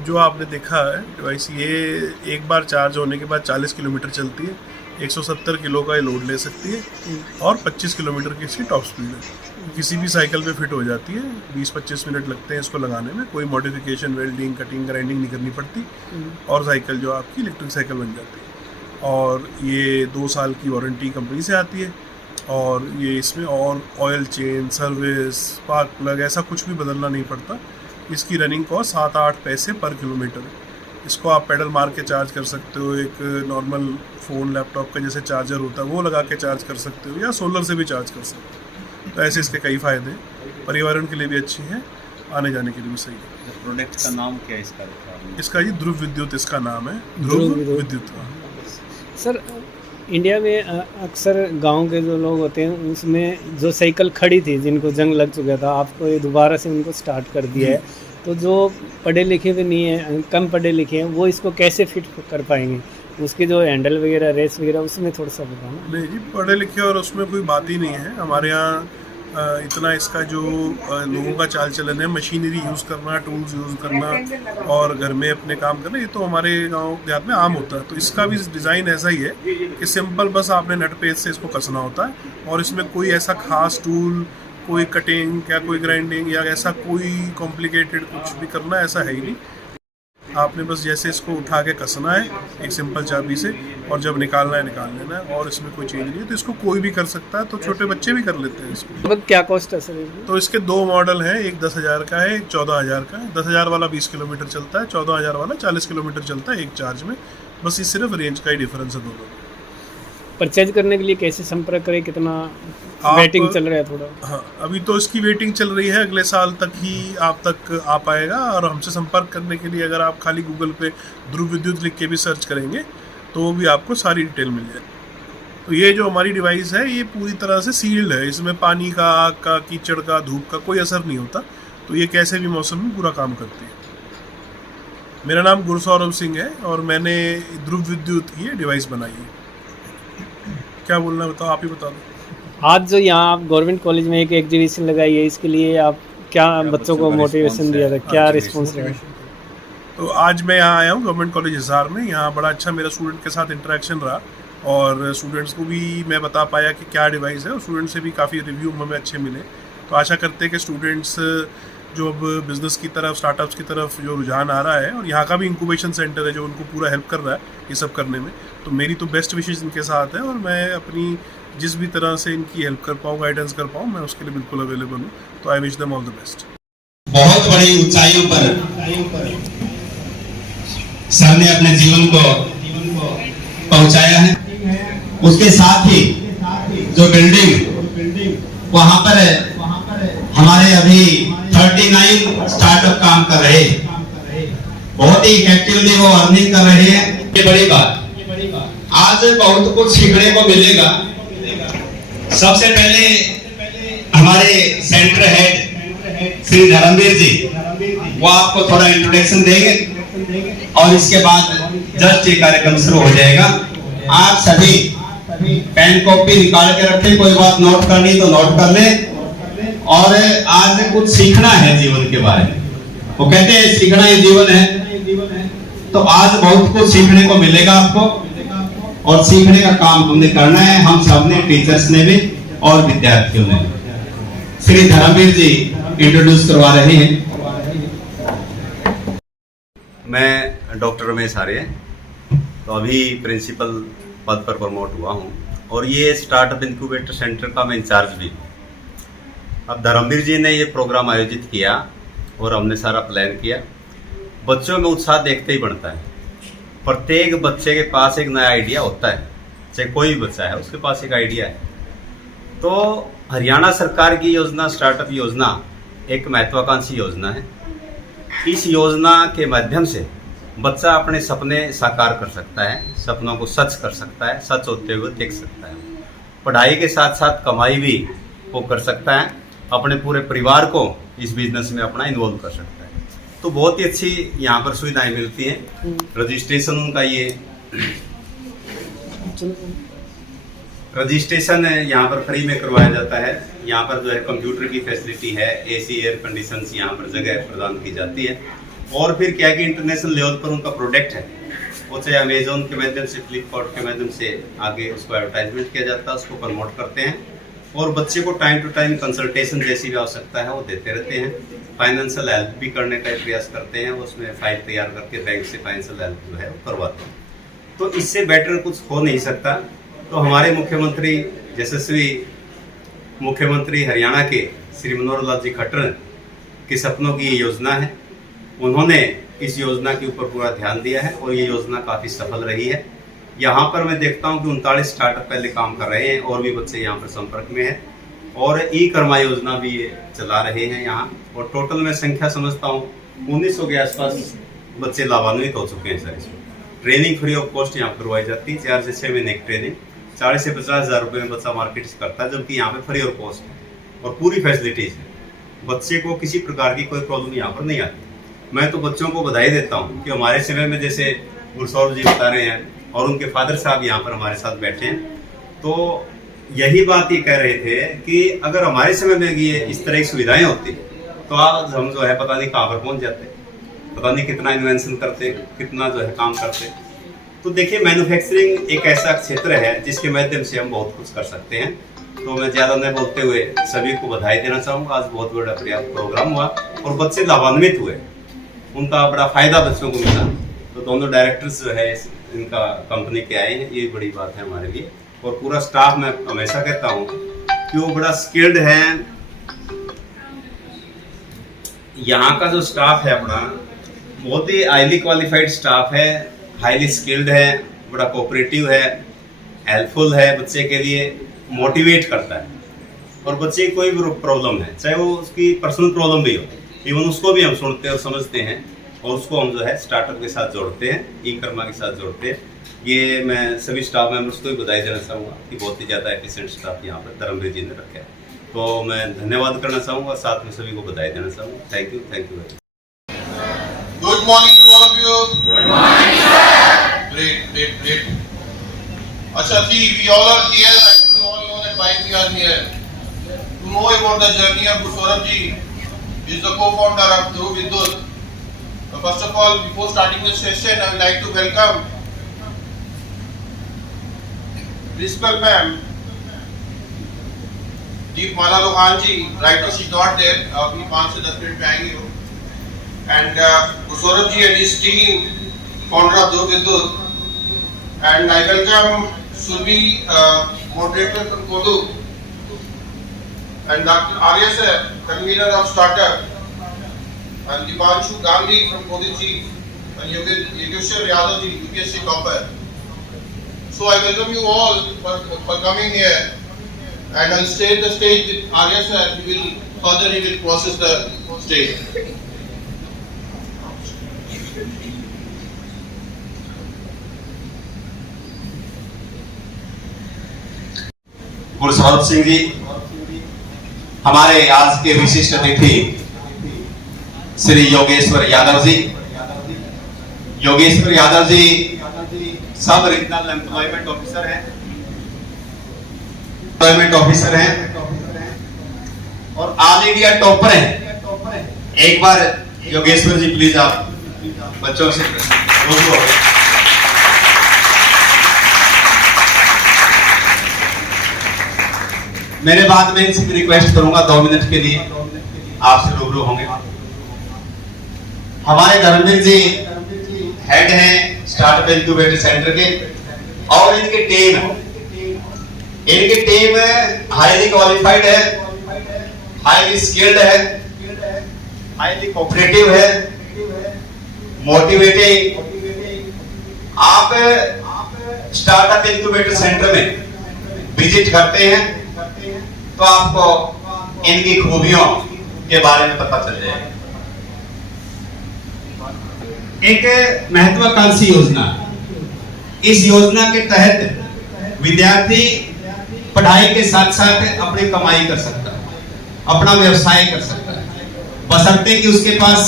जो आपने देखा है डिवाइस, ये एक बार चार्ज होने के बाद 40 किलोमीटर चलती है, 170 किलो का ये लोड ले सकती है और 25 किलोमीटर की इसकी टॉप स्पीड है। किसी भी साइकिल पे फिट हो जाती है। 20-25 मिनट लगते हैं इसको लगाने में, कोई मॉडिफिकेशन, वेल्डिंग, कटिंग, ग्राइंडिंग नहीं करनी पड़ती और साइकिल जो आपकी इलेक्ट्रिक साइकिल बन जाती है। और ये 2 साल की वारंटी कंपनी से आती है और ये इसमें और oil change, service, spark plug ऐसा कुछ भी बदलना नहीं पड़ता। इसकी रनिंग कॉस्ट 7-8 पैसे पर किलोमीटर है। इसको आप पेडल मार के चार्ज कर सकते हो, एक नॉर्मल फ़ोन लैपटॉप का जैसे चार्जर होता है वो लगा के चार्ज कर सकते हो, या सोलर से भी चार्ज कर सकते हो। तो ऐसे इसके कई फ़ायदे हैं, पर्यावरण के लिए भी अच्छी है, आने जाने के लिए भी सही है। प्रोडक्ट का नाम क्या है इसका? इसका ये ध्रुव विद्युत इसका नाम है, ध्रुव विद्युत। सर, इंडिया में अक्सर गांव के जो लोग होते हैं उसमें जो साइकिल खड़ी थी, जिनको जंग लग चुका था, आपको ये दोबारा से उनको स्टार्ट कर दिया है, तो जो पढ़े लिखे भी नहीं हैं, कम पढ़े लिखे हैं, वो इसको कैसे फिट कर पाएंगे? उसके जो हैंडल वगैरह, रेस वगैरह, उसमें थोड़ा सा बताना। नहीं जी, पढ़े लिखे और उसमें कोई बात ही नहीं है। हमारे यहाँ इतना इसका जो लोगों का चाल चलन है, मशीनरी यूज़ करना, टूल्स यूज़ करना और घर में अपने काम करना, ये तो हमारे गांव देहात में आम होता है। तो इसका भी डिज़ाइन ऐसा ही है कि सिंपल बस आपने नट पेज से इसको कसना होता है और इसमें कोई ऐसा खास टूल, कोई कटिंग या कोई ग्राइंडिंग या ऐसा कोई कॉम्प्लिकेटेड कुछ भी करना ऐसा है ही नहीं। आपने बस जैसे इसको उठा के कसना है एक सिंपल चाबी से, और जब निकालना है निकाल लेना है, और इसमें कोई चेंज नहीं है। तो इसको कोई भी कर सकता है, तो छोटे बच्चे भी कर लेते हैं इसको। मतलब क्या कॉस्ट है सर? तो इसके 2 मॉडल हैं, एक 10,000 का है, एक 14,000 का है। 10,000 वाला 20 किलोमीटर चलता है, 14,000 वाला 40 किलोमीटर चलता है एक चार्ज में। बस ये सिर्फ रेंज का ही डिफरेंस है दोनों। परचेज करने के लिए कैसे संपर्क करें? कितना वेटिंग चल रहा है थोड़ा? हाँ, अभी तो इसकी वेटिंग चल रही है, अगले साल तक ही आप तक आ पाएगा। और हमसे संपर्क करने के लिए अगर आप खाली गूगल पे ध्रुव विद्युत लिख के भी सर्च करेंगे तो वो भी आपको सारी डिटेल मिल जाएगी। तो ये जो हमारी डिवाइस है ये पूरी तरह से सील्ड है, इसमें पानी का, आग का, कीचड़ का, धूप का कोई असर नहीं होता। तो ये कैसे भी मौसम में पूरा काम करती है। मेरा नाम गुरसौरभ सिंह है और मैंने ध्रुव विद्युत की ये डिवाइस बनाई है। क्या बोलना है बताओ, आप ही बता दो। आज जो यहाँ आप गवर्नमेंट कॉलेज में एक एग्जीबिशन लगाई है, इसके लिए आप क्या बच्चों को मोटिवेशन दिया था, क्या रिस्पॉन्स रहा? तो आज मैं यहाँ आया हूँ गवर्नमेंट कॉलेज हिसार में। यहाँ बड़ा अच्छा मेरा स्टूडेंट के साथ इंटरेक्शन रहा और स्टूडेंट्स को भी मैं बता पाया कि क्या डिवाइस है, और स्टूडेंट से भी काफ़ी रिव्यू हमें अच्छे मिले। तो आशा करते हैं कि स्टूडेंट्स जो अब बिज़नेस की तरफ, स्टार्टअप्स की तरफ जो रुझान आ रहा है, और यहाँ का भी इंक्यूबेशन सेंटर है जो उनको पूरा हेल्प कर रहा है ये सब करने में, तो मेरी तो बेस्ट विशेज़ इनके साथ है और मैं अपनी जिस भी तरह से इनकी हेल्प कर पाऊँ, गाइडेंस कर पाऊँ, मैं उसके लिए बिल्कुल अवेलेबल हूँ। तो I wish them all the best. बहुत बड़ी ऊंचाइयों पर सर ने अपने जीवन को पहुंचाया है। उसके साथ ही जो बिल्डिंग वहां पर हमारे अभी 39 स्टार्टअप काम कर रहे हैं, बहुत ही इफेक्टिवली वो अर्निंग कर रहे हैं। ये बड़ी बात, आज बहुत कुछ सीखने को मिलेगा। सबसे पहले हमारे सेंटर हेड श्री धर्मवीर जी, वो आपको थोड़ा इंट्रोडक्शन देंगे और इसके बाद जस्ट ये कार्यक्रम शुरू हो जाएगा। आप सभी पेन कॉपी निकाल के रखें, कोई बात नोट करनी तो नोट कर ले। और आज कुछ सीखना है जीवन के बारे में, वो कहते हैं सीखना ही जीवन है। तो आज बहुत कुछ सीखने को मिलेगा आपको, और सीखने का काम हमने करना है, हम सबने, टीचर्स ने भी और विद्यार्थियों ने। श्री धर्मवीर जी इंट्रोड्यूस करवा रहे हैं। मैं डॉक्टर रमेश आर्य, तो अभी प्रिंसिपल पद पर प्रमोट हुआ हूँ और ये स्टार्टअप इंक्यूबेटर सेंटर का मैं इंचार्ज भी। अब धर्मवीर जी ने ये प्रोग्राम आयोजित किया और हमने सारा प्लान किया। बच्चों में उत्साह देखते ही बढ़ता है। प्रत्येक बच्चे के पास एक नया आइडिया होता है, चाहे कोई भी बच्चा है उसके पास एक आइडिया है। तो हरियाणा सरकार की योजना, स्टार्टअप योजना, एक महत्वाकांक्षी योजना है। इस योजना के माध्यम से बच्चा अपने सपने साकार कर सकता है, सपनों को सच कर सकता है, सच होते हुए देख सकता है। पढ़ाई के साथ साथ कमाई भी वो कर सकता है, अपने पूरे परिवार को इस बिजनेस में अपना इन्वॉल्व कर सकता है। तो बहुत ही अच्छी यहाँ पर सुविधाएं मिलती हैं। रजिस्ट्रेशन उनका ये रजिस्ट्रेशन यहाँ पर फ्री में करवाया जाता है। यहाँ पर जो है कंप्यूटर की फैसिलिटी है, एसी, एयर कंडीशंस यहाँ पर जगह प्रदान की जाती है। और फिर क्या कि इंटरनेशनल लेवल पर उनका प्रोडक्ट है, वो चाहे अमेजोन के माध्यम से, फ्लिपकार्ट के माध्यम से आगे उसको एडवर्टाइजमेंट किया जाता है, उसको प्रमोट करते हैं और बच्चे को टाइम टू टाइम कंसल्टेशन जैसी भी आवश्यकता है वो देते रहते हैं। फाइनेंशियल हेल्प भी करने का प्रयास करते हैं, उसमें फाइल तैयार करके बैंक से फाइनेंशियल हेल्प जो है वो करवाते हैं। तो इससे बेटर कुछ हो नहीं सकता। तो हमारे मुख्यमंत्री, यशस्वी मुख्यमंत्री हरियाणा के श्री मनोहर लाल जी खट्टर के सपनों की ये योजना है। उन्होंने इस योजना के ऊपर पूरा ध्यान दिया है और ये योजना काफ़ी सफल रही है। यहाँ पर मैं देखता हूँ कि 39 स्टार्टअप पहले काम कर रहे हैं और भी बच्चे यहाँ पर संपर्क में हैं और ई कर्मा योजना भी ये चला रहे हैं यहाँ। और टोटल मैं संख्या समझता हूँ 1900 के आसपास बच्चे लाभान्वित हो चुके हैं सर। इसमें ट्रेनिंग फ्री ऑफ कॉस्ट यहाँ करवाई जाती है, 4 से 6 महीने की ट्रेनिंग 40 से 50 हज़ार रुपये में बच्चा मार्केट से करता है, जबकि यहाँ पे फ्री ऑफ कॉस्ट है और पूरी फैसिलिटीज़ है। बच्चे को किसी प्रकार की कोई प्रॉब्लम यहाँ पर नहीं आती। मैं तो बच्चों को बधाई देता हूँ कि हमारे समय में जैसे गुरसौरभ जी बता रहे हैं और उनके फादर साहब यहाँ पर हमारे साथ बैठे हैं, तो यही बात ये कह रहे थे कि अगर हमारे समय में ये इस तरह की सुविधाएं होती तो आज हम जो है पता नहीं कहाँ पर पहुँच जाते, पता नहीं कितना इन्वेंशन करते, कितना जो है काम करते। तो देखिए, मैन्युफैक्चरिंग एक ऐसा क्षेत्र है जिसके माध्यम से हम बहुत कुछ कर सकते हैं। तो मैं ज़्यादा नहीं बोलते हुए सभी को बधाई देना चाहूँगा। आज बहुत बड़ा प्रोग्राम हुआ और बच्चे लाभान्वित हुए, उनका बड़ा फायदा बच्चों को मिला। तो दोनों डायरेक्टर्स जो है इनका कंपनी के आए हैं, ये बड़ी बात है हमारे लिए। और पूरा स्टाफ, मैं हमेशा कहता हूँ कि वो बड़ा स्किल्ड है। यहाँ का जो स्टाफ है अपना बहुत ही हाईली क्वालिफाइड स्टाफ है, हाईली स्किल्ड है, बड़ा कोऑपरेटिव है, हेल्पफुल है, बच्चे के लिए मोटिवेट करता है। और बच्चे की कोई भी प्रॉब्लम है, चाहे वो उसकी पर्सनल प्रॉब्लम भी हो, इवन उसको भी हम सुनते और समझते हैं और उसको हम जो है स्टार्टअप के साथ जोड़ते हैं, ई कर्मा के साथ जोड़ते हैं। ये मैं सभी स्टाफ मेंबर्स को भी बधाई देना चाहूँगा कि बहुत ही ज़्यादा एफिशिएंट स्टाफ यहाँ पर धर्मवीर जी ने रखा है। तो मैं धन्यवाद करना चाहूँगा, साथ में सभी को बधाई देना चाहूँगा। Thank you very much. Good morning to all of you. Good morning, sir. Great. Acha, see, we all are here. I think you all know that why we are here. To know about the journey of Gurusaurabh ji, he is the co-founder of Dhruv Vidyut. First of all, before starting the session, I would like to welcome Principal Ma'am Deepmala Lohan ji. Right now she is not there. अभी 5 से 10 minute में आएंगे वो. And Gurusaurabh ji and his team, founder of Dhruv Vidyut. And I welcome Surbi, moderator from Kodu, and Dr. Arya sir, convener of startup, and Dipanshu Gandhi from Kodu chief, and Yogeshwar Yadav ji, UPSC topper. So I welcome you all for coming here, and I'll stay the stage with Arya sir. He will process the stage. गुरसौरभ Singh ji, हमारे आज के विशिष्ट अतिथि श्री योगेश्वर यादव जी। योगेश्वर यादव जी सब regional employment officer हैं और all India topper हैं। एक बार योगेश्वर जी प्लीज आप बच्चों से रूबरू। मेरे बाद में इनसे रिक्वेस्ट करूंगा 2 मिनट के लिए आपसे रूबरू होंगे। हमारे धर्मवीर जी हेड हैं स्टार्टअप इंक्यूबेटर सेंटर के और इनकी टीम हाईली क्वालिफाइड है, हाईली स्किल्ड है, हाईली कोऑपरेटिव है, मोटिवेटिंग। आप स्टार्टअप इंक्यूबेटर सेंटर में विजिट करते हैं तो आपको इनकी खूबियों के बारे में पता चल जाएगा। एक महत्वाकांक्षी योजना, इस योजना के तहत विद्यार्थी पढ़ाई के साथ साथ अपनी कमाई कर सकता है, अपना व्यवसाय कर सकता है, बशर्ते कि उसके पास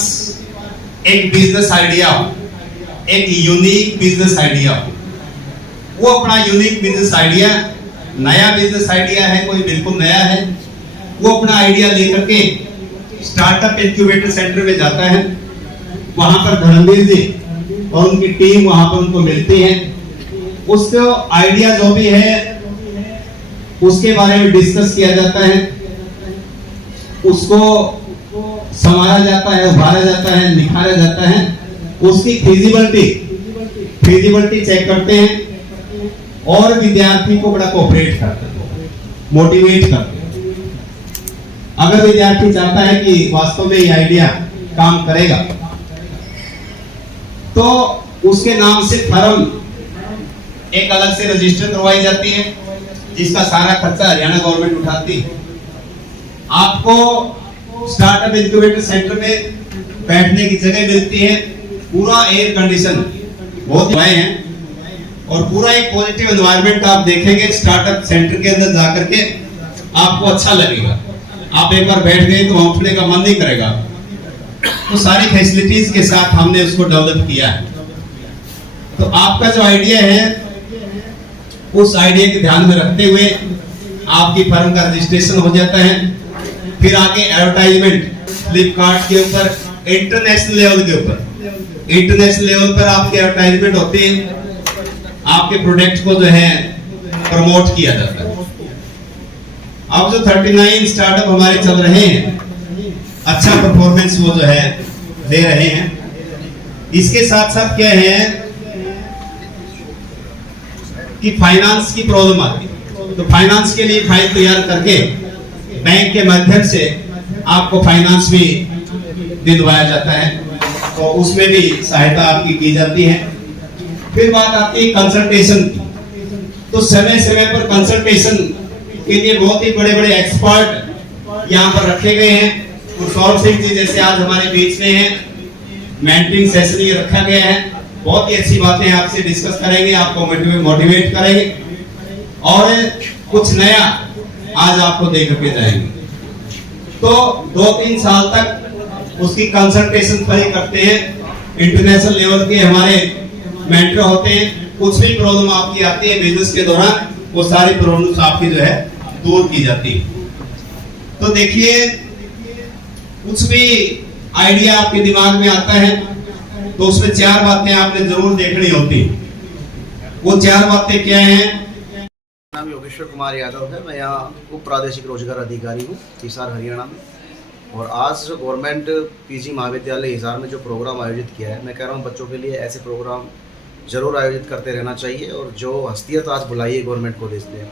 एक बिजनेस आइडिया हो, एक यूनिक बिजनेस आइडिया हो। वो अपना यूनिक बिजनेस आइडिया, नया बिजनेस आइडिया है, कोई बिल्कुल नया है, वो अपना आइडिया लेकर के स्टार्टअप इंक्यूबेटर सेंटर में जाता है। वहां पर धर्मवीर जी और उनकी टीम वहां पर उनको मिलती है। उसको आइडिया जो भी है उसके बारे में डिस्कस किया जाता है, उसको संवारा जाता है, उभारा जाता है, निखारा जाता है, उसकी फिजिबिलिटी चेक करते हैं और विद्यार्थी को बड़ा कोऑपरेट करते हैं, मोटिवेट करते हैं। अगर विद्यार्थी चाहता है कि वास्तव में ये आइडिया काम करेगा तो उसके नाम से फर्म एक अलग से रजिस्टर करवाई जाती है, जिसका सारा खर्चा हरियाणा गवर्नमेंट उठाती है। आपको स्टार्टअप इंक्यूबेटर सेंटर में बैठने की जगह मिलती है, पूरा एयर कंडीशन बहुत नए हैं और पूरा एक पॉजिटिव एनवायरनमेंट आप देखेंगे स्टार्टअप सेंटर के अंदर जाकर के, आपको अच्छा लगेगा। आप एक बार बैठ गए तो उठने का मन नहीं करेगा। तो सारी फैसिलिटीज के साथ हमने उसको डेवलप किया है। तो आपका जो आइडिया है उस आइडिया के ध्यान में रखते हुए आपकी फर्म का रजिस्ट्रेशन हो जाता है। फिर आगे एडवर्टाइजमेंट फ्लिपकार्ट के ऊपर, इंटरनेशनल लेवल पर आपकी एडवर्टाइजमेंट होती है, आपके प्रोडक्ट को जो है प्रमोट किया जाता है। अब जो 39 स्टार्टअप हमारे चल रहे हैं, अच्छा परफॉर्मेंस वो जो है दे रहे हैं। इसके साथ साथ क्या है कि फाइनेंस की प्रॉब्लम आती है, तो फाइनेंस के लिए फाइल तैयार करके बैंक के माध्यम से आपको फाइनेंस भी दिलवाया जाता है, तो उसमें भी सहायता आपकी की जाती है। फिर बात आती है कंसल्टेशन की, तो समय समय पर कंसल्टेशन के लिए बहुत ही बड़े बड़े एक्सपर्ट यहाँ पर रखे गए हैं। सौरभ सिंह जी जैसे आज हमारे बीच में हैं, मेंटरिंग सेशन ये रखा गया है, बहुत ही अच्छी बातें आपसे डिस्कस करेंगे, आपको मोटिवेट करेंगे और कुछ नया आज आपको दे करके जाएंगे। तो 2-3 साल तक उसकी कंसल्टेशन फ्री करते हैं। इंटरनेशनल लेवल के हमारे मेंटर होते हैं। कुछ भी प्रॉब्लम आपकी आती है बिजनेस के दौरान, वो सारी प्रॉब्लम्स आपकी जो है दूर की जाती है। तो देखिए, कुछ भी आइडिया आपके दिमाग में आता है तो उसमें 4 बातें आपने जरूर देखनी होती। वो 4 बातें क्या हैं? नाम योगेश्वर कुमार यादव है। मैं यहाँ उप प्रादेशिक रोजगार अधिकारी हूँ हिसार हरियाणा में। और आज जो गवर्नमेंट पीजी महाविद्यालय हिसार में जो प्रोग्राम आयोजित किया है, मैं कह रहा हूँ बच्चों के लिए ऐसे प्रोग्राम जरूर आयोजित करते रहना चाहिए। और जो हस्तियत आज बुलाई है गवर्नमेंट कॉलेज ने,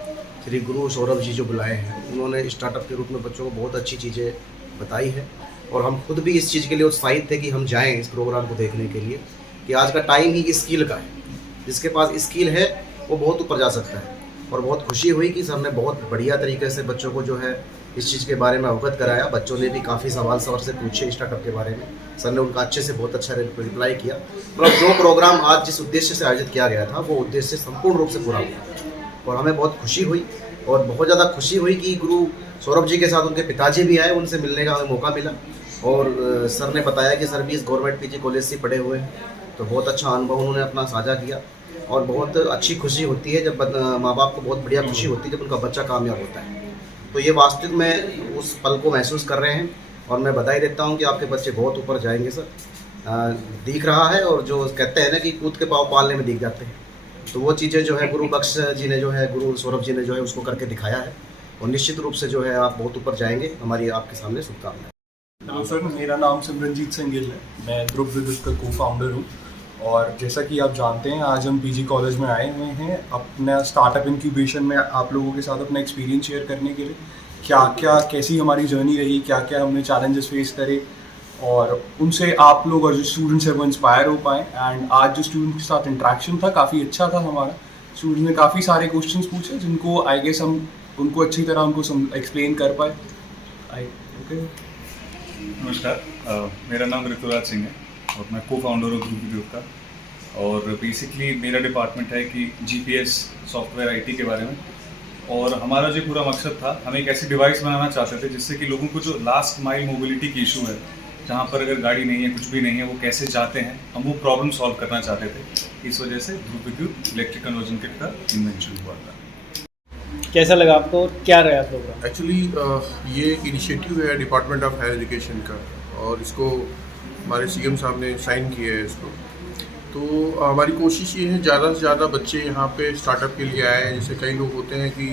श्री गुरु सौरभ जी जो बुलाए हैं, उन्होंने स्टार्टअप के रूप में बच्चों को बहुत अच्छी चीज़ें बताई है। और हम खुद भी इस चीज़ के लिए उत्साहित थे कि हम जाएं इस प्रोग्राम को देखने के लिए, कि आज का टाइम ही स्किल का है। जिसके पास स्किल है वो बहुत ऊपर जा सकता है। और बहुत खुशी हुई कि सर ने बहुत बढ़िया तरीके से बच्चों को जो है इस चीज़ के बारे में अवगत कराया। बच्चों ने भी काफ़ी सवाल से पूछे स्टार्टअप के बारे में। सर ने उनका अच्छे से बहुत अच्छा रिप्लाई किया। मतलब जो प्रोग्राम आज जिस उद्देश्य से आयोजित किया गया था वो उद्देश्य संपूर्ण रूप से पूरा हुआ और हमें बहुत खुशी हुई। और बहुत ज़्यादा खुशी हुई कि गुरु सौरभ जी के साथ उनके पिताजी भी आए, उनसे मिलने का हमें मौका मिला। और सर ने बताया कि सर भी इस गवर्नमेंट पीजी कॉलेज से पढ़े हुए हैं, तो बहुत अच्छा अनुभव उन्होंने अपना साझा किया। और बहुत अच्छी खुशी होती है जब माँ बाप को बहुत बढ़िया खुशी होती है जब उनका बच्चा कामयाब होता है। तो ये वास्तविक में उस पल को महसूस कर रहे हैं और मैं बधाई देता हूँ कि आपके बच्चे बहुत ऊपर जाएंगे सर। दिख रहा है, और जो कहते हैं ना कि कूद के पाँव पालने में दिख जाते हैं, तो वो चीज़ें जो है गुरु बख्श जी ने जो है, गुरु सौरभ जी ने जो है उसको करके दिखाया है। और निश्चित रूप से जो है आप बहुत ऊपर जाएंगे। हमारी आपके सामने शुभकामनाएं। हेलो सर, मेरा नाम सिमरनजीत सिंह गिल है। मैं ध्रुव विद्युत का को फाउंडर हूँ। और जैसा कि आप जानते हैं, आज हम पीजी कॉलेज में आए हुए हैं अपना स्टार्टअप इंक्यूबेशन में आप लोगों के साथ अपना एक्सपीरियंस शेयर करने के लिए। कैसी हमारी जर्नी रही, क्या क्या हमने चैलेंजेस फेस करे, और उनसे आप लोग और जो स्टूडेंट्स हैं वो इंस्पायर हो पाएँ। एंड आज जो स्टूडेंट के साथ इंटरेक्शन था काफ़ी अच्छा था हमारा। स्टूडेंट ने काफ़ी सारे क्वेश्चंस पूछे जिनको आई गेस हम उनको अच्छी तरह उनको एक्सप्लेन कर पाए। ओके, नमस्कार, मेरा नाम ऋतुराज सिंह है और मैं को फाउंडर हूँ ध्रुव विद्युत का। और बेसिकली मेरा डिपार्टमेंट है कि जीपीएस सॉफ्टवेयर आईटी के बारे में। और हमारा जो पूरा मकसद था, हम एक ऐसी डिवाइस बनाना चाहते थे जिससे कि लोगों को जो लास्ट माइल मोबिलिटी की इशू है, जहाँ पर अगर गाड़ी नहीं है, कुछ भी नहीं है, वो कैसे जाते हैं, हम वो प्रॉब्लम सॉल्व करना चाहते थे। इस वजह से ध्रुव विद्युत इलेक्ट्रिक कन्वर्जन किट का इन्वेंशन हुआ था। कैसा लगा आपको, क्या रहा प्रोग्राम? एक्चुअली ये एक इनिशिएटिव है डिपार्टमेंट ऑफ हायर एजुकेशन का, और इसको हमारे सीएम साहब ने साइन किया है इसको। तो हमारी कोशिश ये है ज़्यादा से ज़्यादा बच्चे यहाँ पे स्टार्टअप के लिए आए। जैसे कई लोग होते हैं कि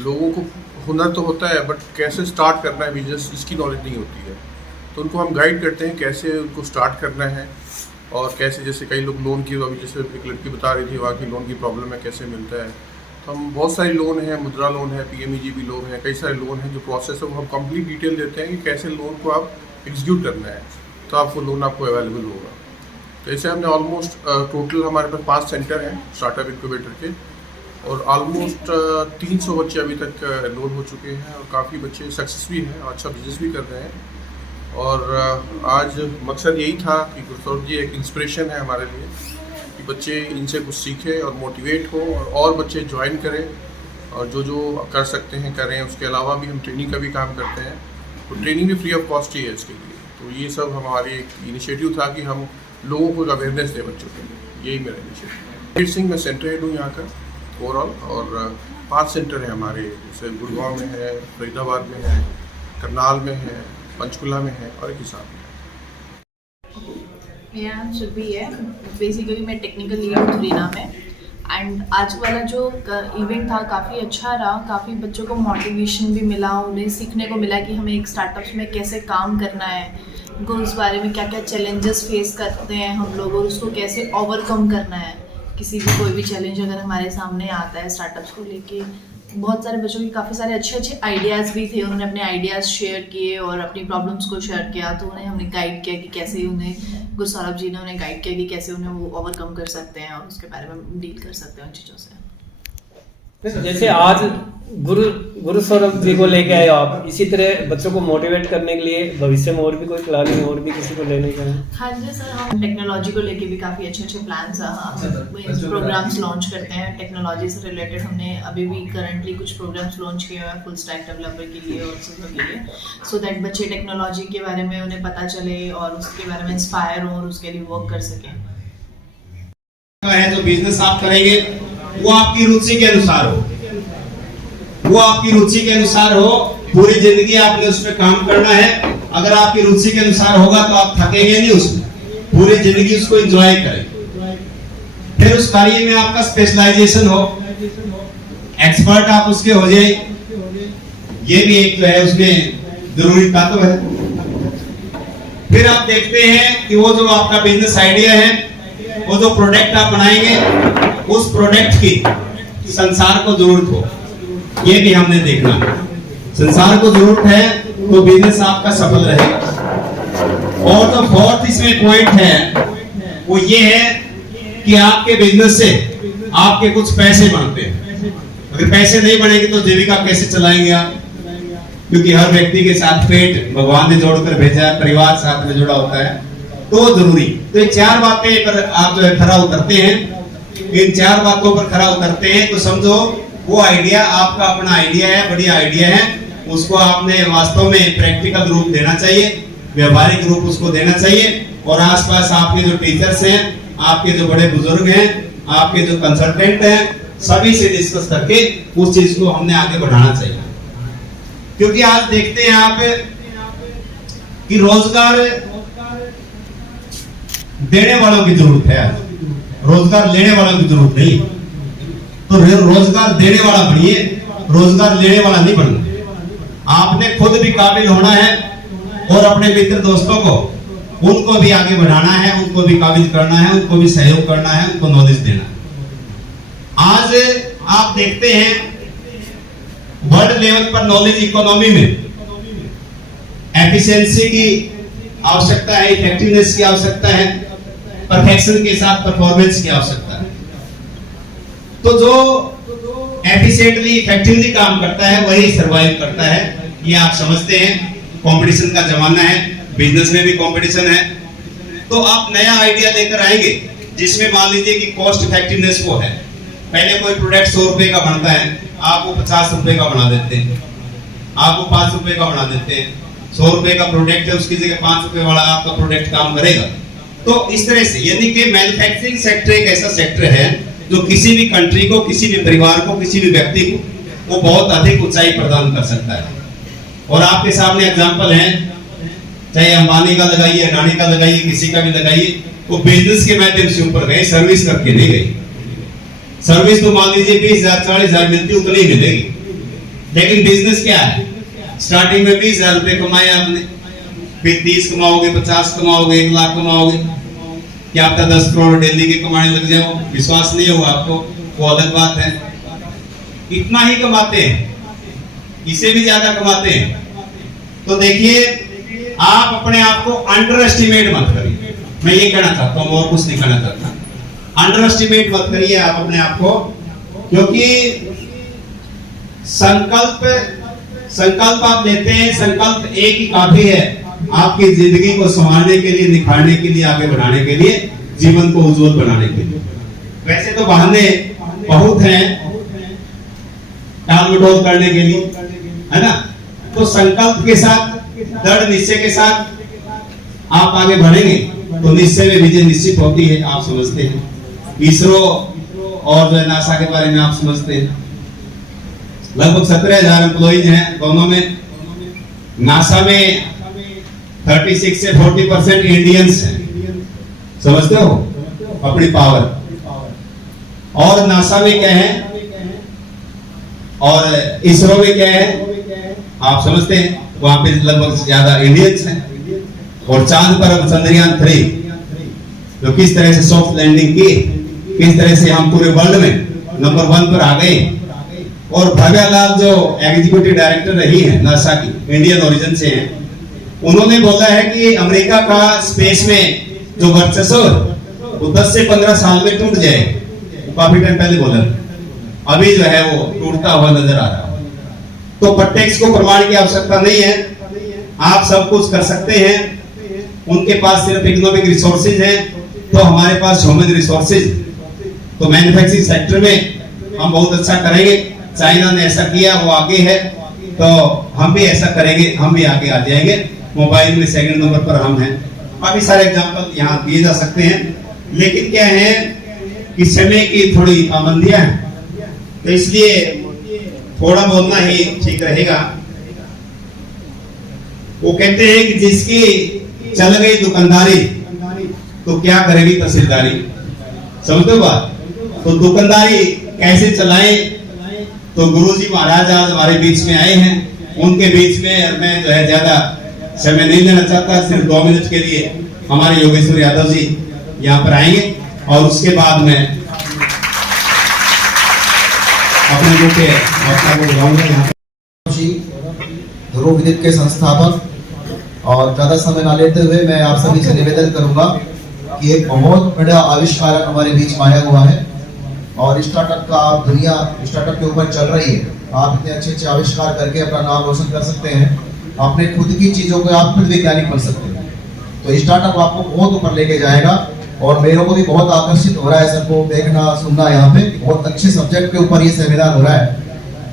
लोगों को हुनर तो होता है बट कैसे स्टार्ट करना है बिजनेस इसकी नॉलेज नहीं होती है, तो उनको हम गाइड करते हैं कैसे उनको स्टार्ट करना है और कैसे, जैसे कई लोग लोन की, अभी जैसे एक लड़की बता रही थी वहाँ की लोन की प्रॉब्लम है कैसे मिलता है। तो हम बहुत सारे लोन हैं, मुद्रा लोन है, PMEGP लोन है, कई सारे लोन हैं जो प्रोसेस है वो हम कंप्लीट डिटेल देते हैं कि कैसे लोन को आप एग्जीक्यूट करना है, तो आपको लोन आपको अवेलेबल होगा। तो ऐसे हमने ऑलमोस्ट टोटल हमारे पास 5 सेंटर हैं स्टार्टअप इंक्यूबेटर के, और ऑलमोस्ट 300 बच्चे अभी तक एनरोल हो चुके हैं और काफ़ी बच्चे सक्सेस भी हैं और अच्छा बिजनेस भी कर रहे हैं। और आज मकसद यही था कि गुरुसौरभ जी एक इंस्पिरेशन है हमारे लिए कि बच्चे इनसे कुछ सीखें और मोटिवेट हो और बच्चे ज्वाइन करें और जो जो कर सकते हैं करें। उसके अलावा भी हम ट्रेनिंग का भी काम करते हैं, तो ट्रेनिंग भी फ्री ऑफ कॉस्ट ही है इसके लिए। तो ये सब हमारी एक इनिशिएटिव था कि हम लोगों को अवेयरनेस दें बच्चों के लिए, यही मेरा इनिशिएटिव। वीर सिंह मैं सेंटर हेड हूँ यहाँ का ओवरऑल, और 5 सेंटर हैं हमारे, जैसे गुड़गांव में है, फरीदाबाद में है, करनाल में है, पंचकुला में है और एक हिसाब में। मेरा नाम सुरभि है, बेसिकली मैं टेक्निकल लीड हूँ धुरीना में। एंड आज वाला जो इवेंट था काफ़ी अच्छा रहा, काफ़ी बच्चों को मोटिवेशन भी मिला, उन्हें सीखने को मिला कि हमें एक स्टार्टअप्स में कैसे काम करना है, उनको उस बारे में क्या क्या चैलेंजेस फेस करते हैं हम लोग और उसको कैसे ओवरकम करना है। किसी भी कोई भी चैलेंज अगर हमारे सामने आता है स्टार्टअप्स को लेके, बहुत सारे बच्चों के काफ़ी सारे अच्छे अच्छे आइडियाज़ भी थे, उन्होंने अपने आइडियाज़ शेयर किए और अपनी प्रॉब्लम्स को शेयर किया। तो उन्हें हमने गाइड किया कि कैसे उन्हें, गुरुसौरभ जी ने उन्हें गाइड किया कि कैसे उन्हें वो ओवरकम कर सकते हैं और उसके बारे में डील कर सकते हैं उन चीज़ों से। जैसे आज गुरुसौरभ जी को लेके आए आप, इसी तरह बच्चों को मोटिवेट करने के लिए भविष्य में और भी कोई प्लानिंग और भी किसी को लेने का है? हाँ जी सर, हम टेक्नोलॉजी को लेके भी काफ़ी अच्छे अच्छे प्लान्स प्रोग्राम्स लॉन्च करते हैं टेक्नोलॉजी से रिलेटेड। हमने अभी भी करंटली कुछ प्रोग्राम्स लॉन्च किए हुए हैं फुल स्टैक डेवलपर के लिए और चीज़ों के लिए, सो दैट बच्चे टेक्नोलॉजी के बारे में उन्हें पता चले और उसके बारे में इंस्पायर हो और उसके लिए वर्क कर सकें। है जो बिजनेस आप करेंगे वो आपकी रुचि के अनुसार हो, वो आपकी रुचि के अनुसार हो, पूरी जिंदगी आपने उसमें काम करना है। अगर आपकी रुचि के अनुसार होगा तो आप थकेंगे नहीं उसमें, पूरी जिंदगी उसको एंजॉय करें। फिर उस कार्य में आपका स्पेशलाइजेशन हो, एक्सपर्ट आप उसके हो जाए, ये भी एक जो है उसमें जरूरी तत्व है। फिर आप देखते हैं कि वो जो आपका बिजनेस आइडिया है, वो जो प्रोडक्ट आप बनाएंगे उस प्रोडक्ट की संसार को जरूरत हो, ये भी हमने देखना है। संसार को जरूरत है तो बिजनेस आपका सफल रहेगा। और जो फोर्थ इसमें पॉइंट है वो ये है कि आपके बिजनेस से आपके कुछ पैसे बनते हैं। अगर पैसे नहीं बनेंगे तो जीविका कैसे चलाएंगे आप? क्योंकि हर व्यक्ति के साथ पेट भगवान ने जोड़कर भेजा है, परिवार साथ में जुड़ा होता है, तो जरूरी। तो ये 4 बातें पर आप जो है खरा उतरते हैं, इन 4 बातों पर खरा उतरते हैं तो समझो वो आइडिया आपका अपना आइडिया है, बढ़िया आइडिया है, उसको आपने वास्तव में प्रैक्टिकल रूप देना चाहिए, व्यवहारिक रूप उसको देना चाहिए। और आसपास आपके जो टीचर्स हैं, आपके जो बड़े बुजुर्ग हैं, आपके जो कंसल्टेंट हैं, सभी से डिस्कस करके उस चीज को हमने आगे बढ़ाना चाहिए। क्योंकि आज देखते हैं आप कि रोजगार देने वालों की जरूरत है, रोजगार लेने वालों की जरूरत नहीं। तो रोजगार देने वाला बनिए, रोजगार लेने वाला नहीं बनना। आपने खुद भी काबिल होना है और अपने मित्र दोस्तों को, उनको भी आगे बढ़ाना है, उनको भी काबिल करना है, उनको भी सहयोग करना है, उनको नॉलेज देना। आज आप देखते हैं वर्ल्ड लेवल पर नॉलेज इकोनॉमी में एफिशिएंसी की आवश्यकता है, इफेक्टिवनेस की आवश्यकता है, परफेक्शन के साथ परफॉर्मेंस की आवश्यकता है। तो जो एफिशिएंटली इफेक्टिवली काम करता है वही सरवाइव करता है। ये आप समझते हैं, कंपटीशन का जमाना है, बिजनेस में भी कंपटीशन है। तो आप नया आइडिया लेकर आएंगे जिसमें मान लीजिए कि कॉस्ट इफेक्टिवनेस वो है, पहले कोई प्रोडक्ट 100 रुपए का बनता है, आप वो 50 रुपए का बना देते हैं, आप वो 5 रुपए का बना देते हैं। 100 रुपए का प्रोडक्ट है, उसकी जगह 5 रुपए वाला आपका प्रोडक्ट काम करेगा। तो इस तरह से यानी कि मैन्युफैक्चरिंग सेक्टर एक ऐसा सेक्टर है जो किसी भी कंट्री को, किसी भी परिवार को, किसी भी व्यक्ति को वो बहुत अधिक ऊंचाई प्रदान कर सकता है। और आपके सामने एग्जांपल है चाहे अंबानी का लगाइए, अडानी का लगाइए, किसी का भी लगाइए, वो बिजनेस के माध्यम से ऊपर गए, सर्विस करके नहीं गई। सर्विस तो मान लीजिए 20,000 40,000 मिलती, उतनी ही मिलेगी। लेकिन बिजनेस क्या है, स्टार्टिंग में 20,000 रुपए कमाए आपने, फिर 30 कमाओगे, 50 कमाओगे, 1 लाख कमाओगे, क्या आपका 10 करोड़ डेली के कमाने लग जाओ, विश्वास नहीं होगा आपको, वो अलग बात है। इतना ही कमाते हैं, इससे भी ज्यादा कमाते हैं। तो देखिए, आप अपने आप को अंडर एस्टिमेट मत करिए, मैं ये कहना चाहता हूँ, और कुछ नहीं कहना चाहता। अंडर एस्टिमेट मत करिए आप अपने आप को, क्योंकि संकल्प आप लेते हैं, संकल्प एक ही काफी है आपकी जिंदगी को संभालने के लिए, निखारने के लिए, आगे बढ़ाने के लिए, जीवन को उज्जवल बनाने के लिए। वैसे तो बहाने बहुत हैं टाल मटोल करने के लिए, है ना। तो संकल्प के साथ, दृढ़ निश्चय के साथ आप आगे बढ़ेंगे तो निश्चय में विजय निश्चित होती है। आप समझते हैं इसरो और जो नासा के बारे में आप समझते हैं, लगभग 17,000 एम्प्लॉइज हैं दोनों में। नासा में 36 से 40% इंडियंस हैं, समझते हो अपनी पावर। और नासा में क्या है और इसरो में क्या है आप समझते हैं, वहां पे लगभग ज्यादा इंडियंस हैं। और चांद पर अब चंद्रयान 3 जो किस तरह से सॉफ्ट लैंडिंग की, किस तरह से हम पूरे वर्ल्ड में नंबर 1 पर आ गए। और भव्या लाल जो एग्जीक्यूटिव डायरेक्टर रही है नासा की, इंडियन ओरिजिन से हैं, उन्होंने बोला है कि अमेरिका का स्पेस में जो वर्चस्व वो 10 से 15 साल में टूट जाए। काफी टाइम पहले बोला, अभी जो है वो टूटता हुआ नजर आ रहा है। तो प्रत्यक्ष को प्रमाण की आवश्यकता नहीं है, आप सब कुछ कर सकते हैं। उनके पास सिर्फ इकोनॉमिक रिसोर्सेज हैं, तो हमारे पास ह्यूमन रिसोर्सेज। तो मैन्युफैक्चरिंग सेक्टर में हम बहुत अच्छा करेंगे। चाइना ने ऐसा किया, वो आगे है, तो हम भी ऐसा करेंगे, हम भी आगे आ जाएंगे। मोबाइल में सेकंड नंबर पर हम हैं। काफी सारे एग्जांपल यहाँ दिए जा सकते हैं, लेकिन क्या है कि समय की थोड़ी पाबंदियां हैं, तो इसलिए थोड़ा बोलना ही ठीक रहेगा। वो कहते हैं कि जिसकी चल गई दुकानदारी तो क्या करेगी तहसीलदारी, समझते हो बात। तो दुकानदारी कैसे चलाएं, तो गुरुजी महाराज आज हमारे बीच में आए हैं। उनके बीच में मैं जो है ज्यादा समय नहीं लेना चाहता, सिर्फ 2 मिनट के लिए हमारे योगेश्वर यादव जी यहाँ पर आएंगे और उसके बाद में अपने मुख्य वक्ता को बुलाऊंगा। यहाँ ध्रुव विद्युत के संस्थापक, और ज्यादा समय ना लेते हुए मैं आप सभी से निवेदन करूंगा कि एक बहुत बड़ा आविष्कार हमारे बीच में आया हुआ है। और स्टार्टअप का आप दुनिया स्टार्टअप के ऊपर चल रही है, आप इतने अच्छे अच्छे आविष्कार करके अपना नाम रोशन कर सकते हैं, अपने खुद की चीजों को आप खुद वैज्ञानिक बन सकते हैं। तो स्टार्टअप आपको बहुत ऊपर लेके जाएगा। और मेरे को भी बहुत आकर्षित हो रहा है सबको देखना सुनना, यहाँ पे बहुत अच्छे सब्जेक्ट के ऊपर ये सेमिनार हो रहा है।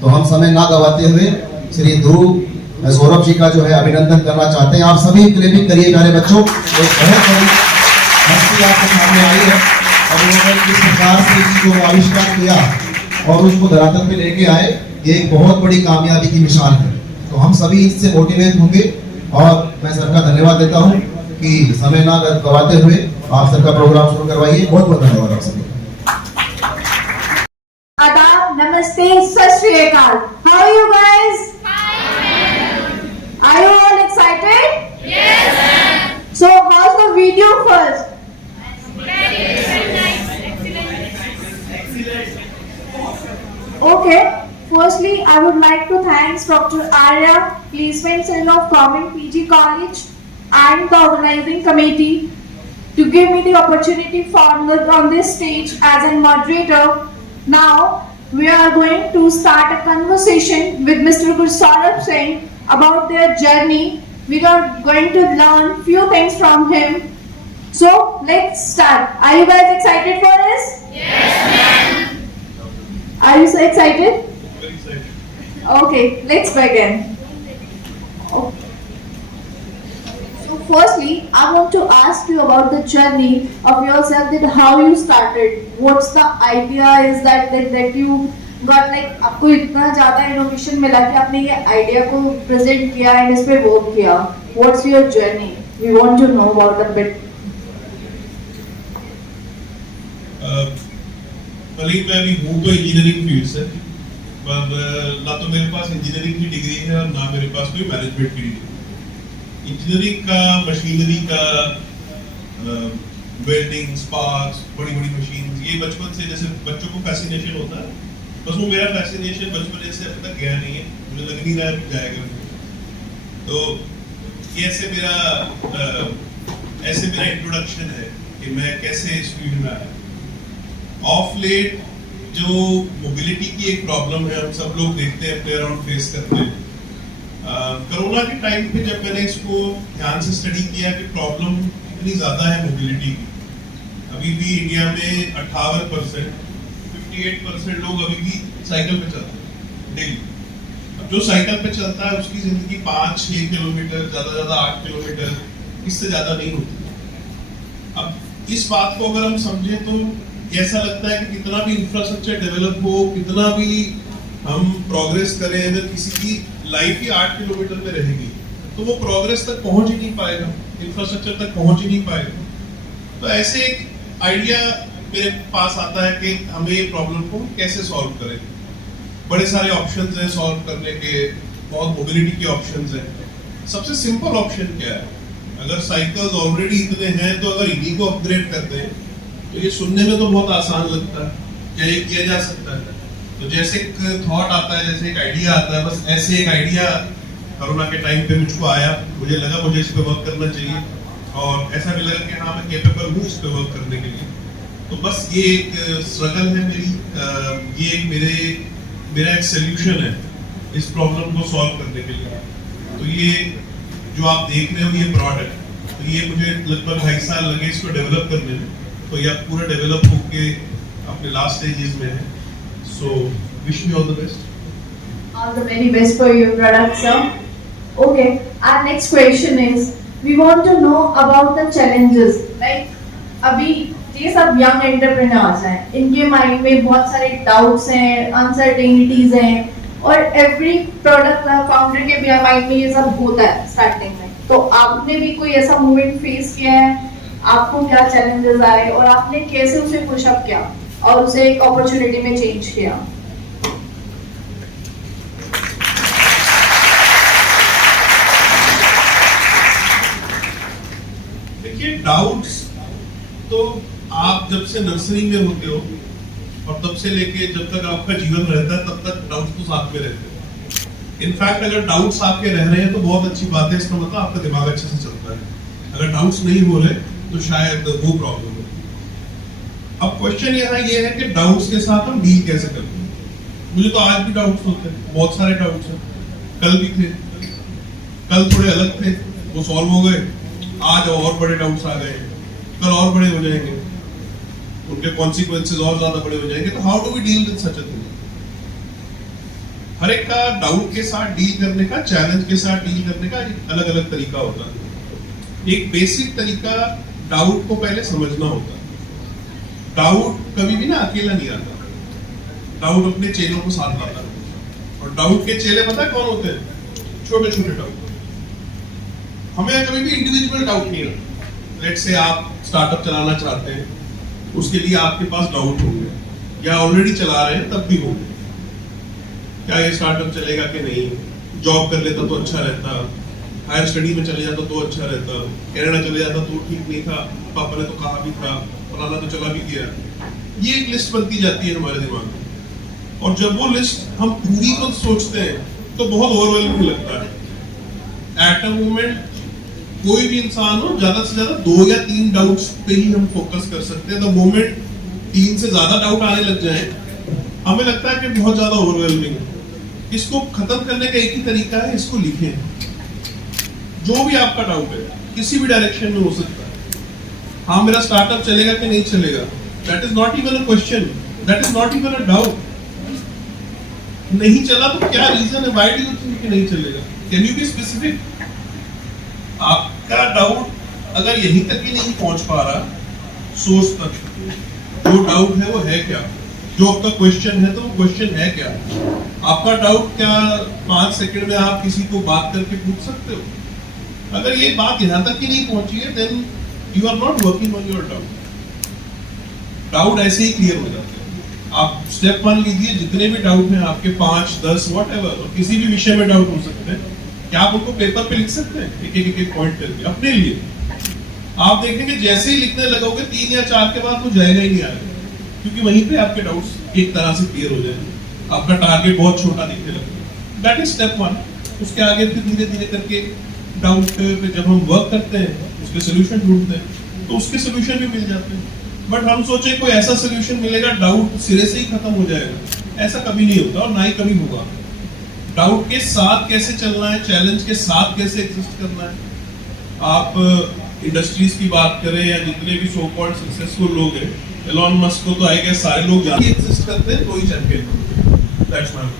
तो हम समय ना गवाते हुए श्री ध्रुव सौरभ जी का जो है अभिनंदन करना चाहते हैं। आप सभी क्लेमिंग करिए प्यारे बच्चों। एक बहुत बड़ी हस्ती आपके सामने आई है और उन्होंने किस प्रकार से इस चीज को आविष्कार किया और उसको धरातल पे लेके आए, ये एक बहुत बड़ी कामयाबी की मिसाल है। तो हम सभी इससे मोटिवेट होंगे और मैं सर का धन्यवाद देता हूँ कि समय ना गवाते हुए आप सबका प्रोग्राम शुरू करवाइए। बहुत बहुत धन्यवाद आप सभी। आदाब, नमस्ते, सत श्री अकाल। How are you guys? Are you all excited? Yes, ma'am. So how's the video first? Okay. Firstly, I would like to thank Dr. Arya, Placement Cell of Government PG College, and the organizing committee to give me the opportunity on this stage as a moderator. Now, we are going to start a conversation with Mr. Saurabh Singh about their journey. We are going to learn few things from him. So, let's start. Are you guys excited for this? Yes, ma'am. Are you so excited? Very excited. Okay, let's begin. Okay. So firstly, I want to ask you about the journey of yourself, that how you started. What's the idea is that you got like आपको इतना ज़्यादा innovation मिला कि आपने ये idea को present किया and इस पे work किया. What's your journey? We want to know about a bit. भले ही मैं अभी हूँ तो इंजीनियरिंग फील्ड से, पर ना तो मेरे पास इंजीनियरिंग की डिग्री है और ना मेरे पास कोई मैनेजमेंट की डिग्री। इंजीनियरिंग का, मशीनरी का, वेल्डिंग, स्पार्क्स, बड़ी बड़ी मशीन, ये बचपन से जैसे बच्चों को फैसिनेशन होता है, बस वो मेरा फैसिनेशन बचपन से अब तक गया नहीं है, मुझे लग नहीं रहा है जाएगा। तो ये ऐसे मेरा इंट्रोडक्शन है कि मैं कैसे इस फील्ड में आया। ऑफ लेट जो मोबिलिटी की एक प्रॉब्लम है, हम सब लोग देखते हैं, अपने अराउंड फेस करते हैं। कोरोना के टाइम पे जब मैंने इसको ध्यान से स्टडी किया कि प्रॉब्लम इतनी ज़्यादा है मोबिलिटी की, अभी भी इंडिया में 58%, 58% लोग अभी भी साइकिल पे चलते हैं डेली। अब जो साइकिल पे चलता है उसकी ज़िंदगी 5-6 किलोमीटर, ज़्यादा 8 किलोमीटर, इससे ज़्यादा नहीं होती। अब इस बात को अगर हम समझें तो ऐसा लगता है कि कितना भी इंफ्रास्ट्रक्चर डेवलप हो, कितना भी हम प्रोग्रेस करें, अगर किसी की लाइफ ही 8 किलोमीटर में रहेगी तो वो प्रोग्रेस तक पहुंच ही नहीं पाएगा, इंफ्रास्ट्रक्चर तक पहुंच ही नहीं पाएगा। तो ऐसे एक आइडिया मेरे पास आता है कि हमें ये प्रॉब्लम को कैसे सॉल्व करें। बड़े सारे ऑप्शंस हैं सॉल्व करने के, बहुत मोबिलिटी के ऑप्शंस हैं। सबसे सिंपल ऑप्शन क्या है? अगर साइकिल्स ऑलरेडी इतने हैं तो अगर इन्हीं को अपग्रेड करते हैं तो ये सुनने में तो बहुत आसान लगता है, क्या ये किया जा सकता है? तो जैसे एक थॉट आता है, जैसे एक आइडिया आता है, बस ऐसे एक आइडिया कोरोना के टाइम पे मुझको आया, मुझे लगा मुझे इस पे वर्क करना चाहिए और ऐसा भी लगा कि हाँ मैं कैपेबल हूँ इस पे वर्क करने के लिए। तो बस ये एक स्ट्रगल है मेरी, ये एक मेरा एक सोल्यूशन है इस प्रॉब्लम को सॉल्व करने के लिए। तो ये जो आप देख रहे हो ये प्रोडक्ट, तो ये मुझे लगभग 2.5 साल लगे इसको डेवलप करने में, तो ये अब पूरा डेवलप होके अपने लास्ट स्टेजेस में है। So wish me all the best. All the very best for your product, sir. Okay, our next question is, we want to know about the challenges. Like, अभी ये सब young entrepreneurs हैं, इनके mind में बहुत सारे doubts हैं, uncertainties हैं, और every product founder के भी माइंड में ये सब होता है स्टार्टिंग में। तो आपने भी कोई ऐसा मोमेंट फेस किया है? आपको क्या चैलेंजेस आए और आपने कैसे उसे पुश अप किया और उसे एक अपॉर्चुनिटी में चेंज किया? देखिए, डाउट्स तो आप जब से नर्सरी में होते हो और तब से लेके जब तक आपका जीवन रहता है तब तक डाउट्स तो साथ में रहते हैं। इनफैक्ट अगर डाउट्स आपके रह रहे हैं तो बहुत अच्छी बात है, इसका मतलब आपका दिमाग अच्छे से चलता है। अगर डाउट्स नहीं हो रहे तो शायद वो प्रॉब्लम है। अब क्वेश्चन यहाँ ये है कि डाउट्स के साथ हम डील कैसे करते हैं। मुझे तो आज भी डाउट्स होते हैं, बहुत सारे डाउट्स हैं, कल भी थे, कल थोड़े अलग थे, वो सॉल्व हो गए, आज और बड़े डाउट्स आ गए, कल और बड़े हो जाएंगे, उनके कॉन्सिक्वेंसेस और ज्यादा बड़े हो जाएंगे। तो how do we deal with such a thing? हर एक का डाउट के साथ डील करने का, चैलेंज के साथ डील करने का अलग अलग तरीका होता है। एक बेसिक तरीका डाउट को पहले समझना होता है। डाउट कभी भी ना अकेला नहीं आता, डाउट अपने चेलों को साथ लाता है। और डाउट के चेले पता कौन होते हैं? छोटे छोटे डाउट। हमें कभी भी इंडिविजुअल डाउट नहीं रहा। लेट्स से आप स्टार्टअप चलाना चाहते हैं, उसके लिए आपके पास डाउट होंगे, या ऑलरेडी चला रहे हैं तब भी होंगे, क्या ये स्टार्टअप चलेगा कि नहीं, जॉब कर लेता तो अच्छा रहता, हायर स्टडी में चले जाता तो अच्छा रहता, कनाडा चले जाता तो ठीक नहीं था, पापा ने तो कहा भी था, फलाना तो चला भी गया। ये एक लिस्ट बनती जाती है हमारे दिमाग में, और जब वो लिस्ट हम पूरी को सोचते हैं तो बहुत ओवरवेलमिंग लगता है। एट अ मोमेंट कोई भी इंसान हो, ज्यादा से ज्यादा 2 या 3 डाउट्स पे ही हम फोकस कर सकते हैं। द मोमेंट 3 से ज्यादा डाउट आने लग जाए, हमें लगता है कि बहुत ज्यादा ओवरवेलमिंग है। इसको खत्म करने का एक ही तरीका है, इसको लिखें। जो भी आपका डाउट है, किसी भी डायरेक्शन में हो सकता है। हाँ, मेरा स्टार्टअप चलेगा कि नहीं चलेगा, that is not even a question, that is not even a doubt. नहीं चला तो क्या रीजन है, व्हाई डू यू थिंक कि नहीं चलेगा? Can you be specific? आपका डाउट अगर यहीं तक ही नहीं पहुंच पा रहा, सोच तक, जो डाउट है वो है क्या, जो आपका क्वेश्चन है तो वो क्वेश्चन है क्या। आपका डाउट क्या 5 सेकंड में आप किसी को बात करके पूछ सकते हो? अगर ये बात यहाँ तक की नहीं पहुंची है, then you are not working on your doubt. Doubt ऐसे ही क्लियर हो जाते हैं। आप स्टेप 1 लीजिए, जितने भी डाउट हैं आपके 5, 10 व्हाटएवर, और किसी भी विषय में डाउट हो सकते हैं, क्या आप उनको पेपर पे लिख सकते हैं एक एक पॉइंट करके अपने लिए? आप देखेंगे जैसे ही लिखने लगोगे 3 या 4 के बाद तो जाएगा ही नहीं आएगा, क्योंकि वहीं पे आपके डाउट्स एक तरह से क्लियर हो जाएंगे, आपका टारगेट बहुत छोटा दिखने लगेगा। That is step 1। उसके आगे फिर धीरे धीरे करके डाउट पे जब हम वर्क करते हैं, उसके सोल्यूशन ढूंढते हैं, तो उसके सोल्यूशन भी मिल जाते हैं। बट हम सोचे कोई ऐसा सोल्यूशन मिलेगा डाउट सिरे से ही खत्म हो जाएगा, ऐसा कभी नहीं होता और ना ही कभी होगा। डाउट के साथ कैसे चलना है, चैलेंज के साथ कैसे एग्जिस्ट करना है। आप इंडस्ट्रीज की बात करें या जितने भी सो कॉल्ड सक्सेसफुल लोग हैं, एलॉन मस्क को तो आई गेस सारे लोग जानते हैं, एग्जिस्ट करते हैं तो ही champion. That's my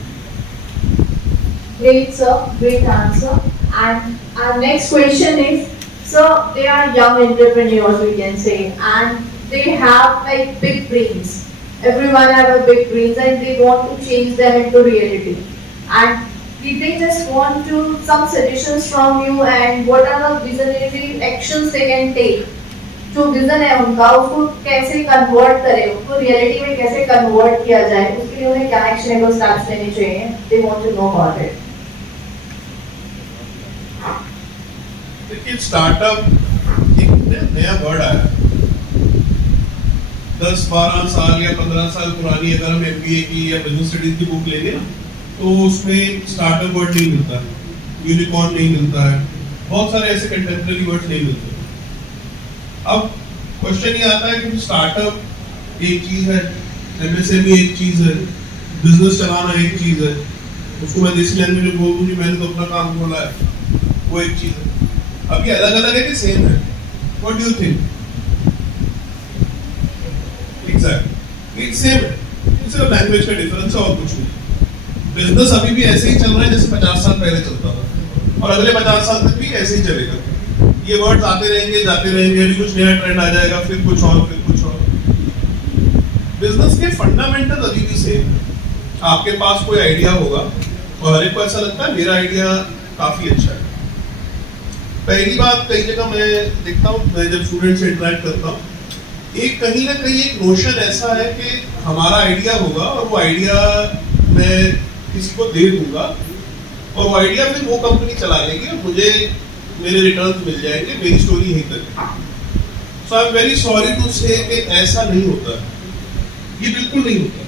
Great, sir. Great answer. And our next question is, sir, they are young entrepreneurs, we can say, and they have like big dreams. Everyone have a big dreams, and they want to change them into reality. And they just want to some suggestions from you, and what are the visionary actions they can take. जो vision है उनका, उसको कैसे convert करें, उसको reality में कैसे convert किया जाए, उसके लिए उन्हें क्या एक्शनेबल स्टेप्स लेने चाहिए? They want to know about it. देखिए, स्टार्टअप एक नया वर्ड आया, 10-12 साल या 15 साल पुरानी अगर हम MBA की या बिजनेस स्टडीज की बुक लेंगे तो उसमें स्टार्टअप वर्ड नहीं मिलता है, यूनिकॉर्न नहीं मिलता है, बहुत सारे ऐसे कंटेम्परेरी वर्ड नहीं मिलते। अब क्वेश्चन ये आता है कि स्टार्टअप एक चीज है, MSME एक चीज है, बिजनेस चलाना एक चीज है, उसको मैं देसी लैंग्वेज में बोलूं कि मैंने तो अपना काम खोला है, वो एक चीज है। अब ये अलग अलग है कि सेम है? What do you think? Exactly same है, सिर्फ लैंग्वेज का डिफरेंस है और कुछ नहीं। बिजनेस अभी भी ऐसे ही चल रहा है जैसे 50 साल पहले चलता था, और अगले 50 साल तक भी ऐसे ही चलेगा। ये वर्ड्स आते रहेंगे जाते रहेंगे, अभी कुछ नया ट्रेंड आ जाएगा, फिर कुछ और, फिर कुछ और। बिजनेस के फंडामेंटल अभी भी सेम है। आपके पास कोई आइडिया होगा और हर एक को ऐसा लगता है मेरा आइडिया काफी अच्छा है। पहली बात, कई जगह मैं देखता हूँ, मैं जब स्टूडेंट से इंटरेक्ट करता हूँ, एक कहीं ना कहीं एक नोशन ऐसा है कि हमारा आइडिया होगा और वो आइडिया मैं किसी को दे दूंगा और वो आइडिया फिर वो कंपनी चला लेगी और मुझे मेरे रिटर्न्स मिल जाएंगे, मेरी स्टोरी यहीं तक। So I am very sorry to say कि ऐसा नहीं होता, ये बिल्कुल नहीं होता।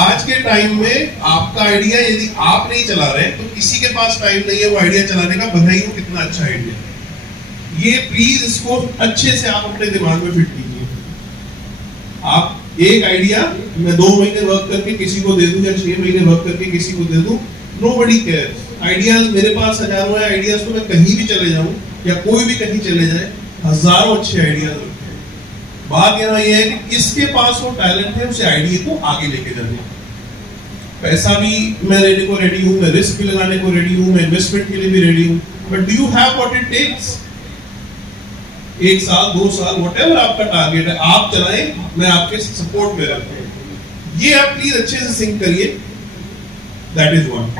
आज के टाइम में आपका आइडिया यदि आप नहीं चला रहे तो किसी के पास टाइम नहीं है वो आइडिया चलाने का, भले ही वो कितना अच्छा आइडिया। ये प्लीज इसको अच्छे से आप अपने दिमाग में फिट कीजिए। आप एक आइडिया मैं 2 महीने वर्क करके किसी को दे दूं या 6 महीने वर्क करके किसी को दे दूं, नोबडी केयर्स। आइडियाज मेरे पास हजारों है, आइडियाज तो मैं कहीं भी चले जाऊं या कोई भी कहीं चले जाए, हजारों अच्छे आइडियाज होते हैं। बात यहाँ ये है कि किसके पास वो टैलेंट है उसे आइडिया को आगे लेके जाने। पैसा भी मैं देने को रेडी हूँ, मैं रिस्क भी लगाने को रेडी हूँ, मैं इन्वेस्टमेंट के लिए भी रेडी हूँ, but do you have what it takes? 1 साल 2 साल व्हाटएवर आपका टारगेट है, आप चलाएं, मैं आपके सपोर्ट में रहता हूँ। ये आप प्लीज अच्छे से सिंक करिए। That is one.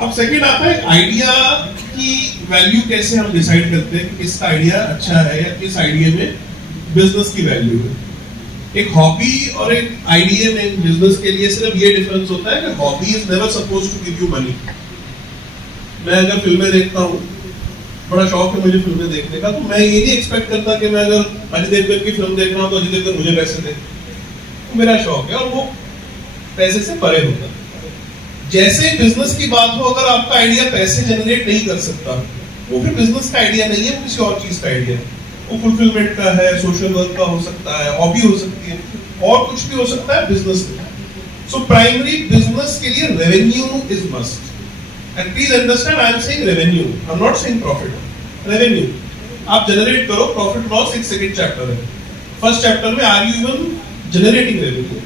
अब सेकंड आता है आइडिया की वैल्यू कैसे हम डिसाइड करते हैं कि किसका आइडिया अच्छा है या किस आइडिया में बिजनेस की वैल्यू है। एक हॉबी और एक आइडिया में बिजनेस के लिए सिर्फ ये डिफरेंस होता है कि hobby is never supposed to give you money. मैं अगर फिल्में देखता हूँ, बड़ा शौक है मुझे फिल्में देखने का, तो मैं ये नहीं एक्सपेक्ट करता कि मैं अगर अजय देवगन की फिल्म देख रहा हूँ तो अजय देवगन मुझे पैसे दे। तो मेरा शौक है और वो पैसे से परे होता है। जैसे बिजनेस की बात हो, अगर आपका आइडिया पैसे जनरेट नहीं कर सकता, वो फिर बिजनेस का आइडिया नहीं है, वो किसी और चीज का आइडिया है। वो फुलफिलमेंट का है, सोशल वर्क का हो सकता है, हॉबी हो सकती है, और कुछ भी हो सकता है बिजनेस में। सो प्राइमरी बिजनेस के लिए revenue is must. And please understand, I am saying revenue, I am not saying profit. Revenue आप जनरेट करो, प्रॉफिट लॉस एक सेकंड चैप्टर है। फर्स्ट चैप्टर में are you even generating revenue.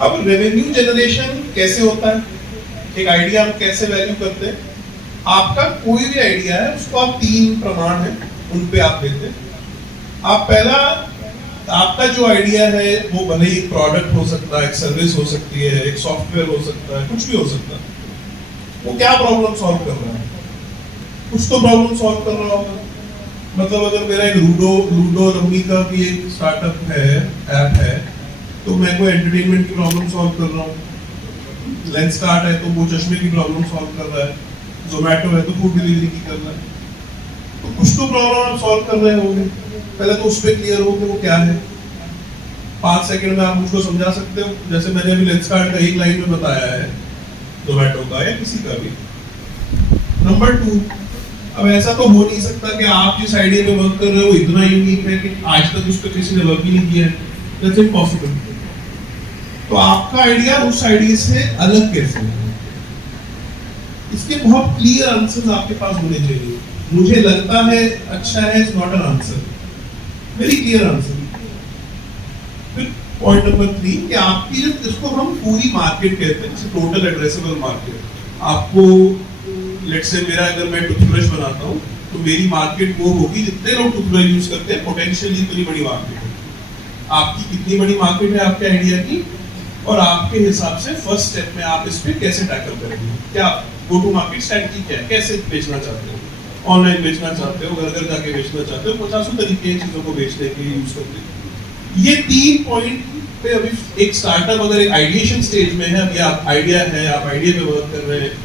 अब revenue generation कैसे होता है, एक आइडिया हम कैसे वैल्यू करते हैं? आपका कोई भी आइडिया है, उसको आप 3 प्रमाण है उन पे आप देते हैं। आप पहला, आपका जो आइडिया है वो भले ही एक प्रोडक्ट हो सकता है, एक सर्विस हो सकती है, एक सॉफ्टवेयर हो सकता है, कुछ भी हो सकता है। वो क्या प्रॉब्लम सॉल्व कर रहा है? कुछ तो प्रॉब्लम सॉल्व कर रहा होगा। मतलब अगर मेरा एक लूडो रम्मी का भी एक स्टार्टअप है, ऐप है, तो मैं कोई एंटरटेनमेंट की प्रॉब्लम सॉल्व कर रहा हूँ। लेंस कार्ट है तो वो चश्मे की प्रॉब्लम सॉल्व कर रहा है। जोमेटो है तो फूड डिलीवरी की कर रहा है। तो कुछ तो प्रॉब्लम आप सॉल्व कर रहे होंगे, पहले तो उस पर क्लियर हो कि वो क्या है। 5 सेकंड में आप मुझको समझा सकते हो, जैसे मैंने अभी लेंस कार्ट का एक लाइन में बताया है जोमेटो का या किसी का भी। नंबर 2, अब ऐसा तो हो नहीं सकता कि आप जिस आइडिया में वर्क कर रहे हो इतना यूनिक है कि आज तक उस पर किसी ने वर्क ही नहीं किया है। That's impossible. तो आपका आइडिया उस आइडिया से अलग कैसे है, इसके बहुत क्लियर आंसर्स आपके पास होने चाहिए। मुझे लगता है अच्छा है, is not an answer, very clear answer. फिर पॉइंट नंबर 3 कि आपकी जो, जिसको हम पूरी मार्केट कहते हैं, जैसे टोटल एड्रेसेबल मार्केट, आपको लेट्स से मेरा अगर मैं टूथब्रश बनाता हूँ तो मेरी मार्केट वो होगी जितने लोग टूथब्रश यूज करते हैं, पोटेंशियली इतनी बड़ी मार्केट है। आपकी कितनी बड़ी मार्केट है आपके आइडिया की, और आपके हिसाब से फर्स्ट स्टेप में आप इस पे कैसे टैकल करेंगे, क्या गो टू मार्केट स्ट्रेटजी क्या है, कैसे बेचना चाहते हो, ऑनलाइन बेचना चाहते हो, घर घर जाके बेचना चाहते हो, 50 तरीके हैं चीजों को बेचने के यूज करते हैं। ये 3 पॉइंट पे अभी एक स्टार्टअप अगर एक आइडिएशन स्टेज में है, अभी आप आइडिया है, आप आइडिया पे वर्क कर रहे हैं,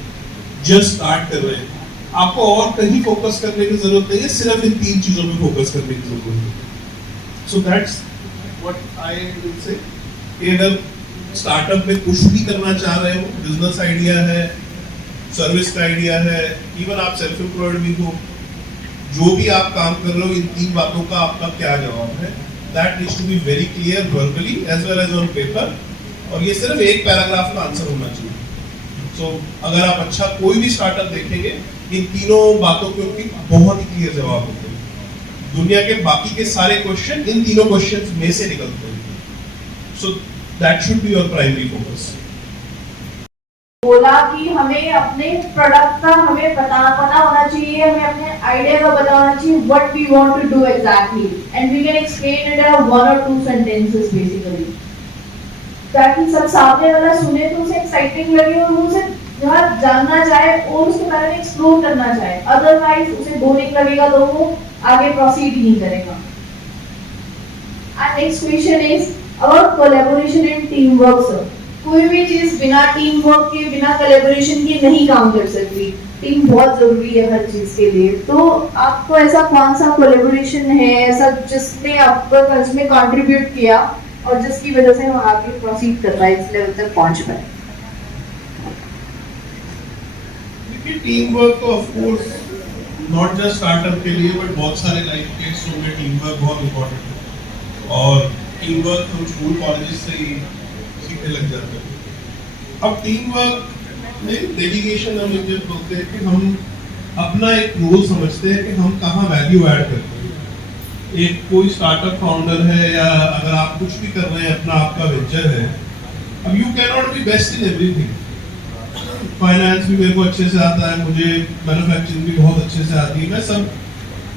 जस्ट स्टार्ट कर रहे हैं, आपको और कहीं फोकस करने की जरूरत नहीं है, सिर्फ इन 3 चीजों पे फोकस करने की जरूरत है। So that's what I will say. अगर स्टार्टअप में कुछ भी करना चाह रहे हो, बिजनेस आइडिया है, सर्विस का आइडिया है, इवन आप सेल्फ एम्प्लॉयड भी हो, जो भी आप काम कर रहे हो, इन 3 बातों का आपका क्या जवाब है, that needs to be very clear verbally as well as on paper. और ये सिर्फ एक पैराग्राफ का आंसर होना चाहिए। So, अगर आप अच्छा कोई भी स्टार्टअप देखेंगे, इन 3 बातों के उनके बहुत ही क्लियर जवाब होते हैं। दुनिया के बाकी के सारे क्वेश्चन इन 3 क्वेश्चंस में से निकलते हैं। So that should be your primary focus. बोला कि हमें अपने प्रोडक्ट का हमें पता होना चाहिए, हमें अपने आइडिया का पता होना चाहिए, what we want to do exactly, and we can explain it in 1 or 2 sentences basically, ताकि सब सामने वाला सुने तो उसे एक्साइटिंग लगे और वो उसे जानना चाहे और उसके बारे में एक्सप्लोर करना चाहे। अदरवाइज उसे बोरिंग लगेगा तो वो आगे प्रोसीड नहीं करेगा। And next question is about collaboration and team work. Sir, कोई भी चीज बिना टीम वर्क के, बिना कोलैबोरेशन के नहीं काम कर सकती। टीम बहुत जरूरी है हर चीज के लिए। तो आपको ऐसा कौन सा कोलैबोरेशन है ऐसा जिसने आपको इसमें कंट्रीब्यूट किया और जिसकी वजह से हम आगे प्रोसीड कर पाए, इस लेवल तक पहुंच पाए? देखिए, टीम वर्क तो of course not just startup के लिए बट बहुत सारे लाइफ के हिस्सों में टीम वर्क बहुत इंपॉर्टेंट है। और टीम वर्क हम स्कूल कॉलेजेस से ही सीखने लग जाते हैं। अब टीम वर्क में डेलीगेशन हम ये बोलते हैं कि हम अपना एक रोल समझते हैं कि हम कहाँ वैल्यू ऐड करते हैं। एक कोई स्टार्टअप फाउंडर है या अगर आप कुछ भी कर रहे हैं, अपना आपका वेंचर है, अब you can not be best in everything. Finance भी मेरे को अच्छे से आता है, मुझे मैन्युफैक्चरिंग भी बहुत अच्छे से आती है, मैं सब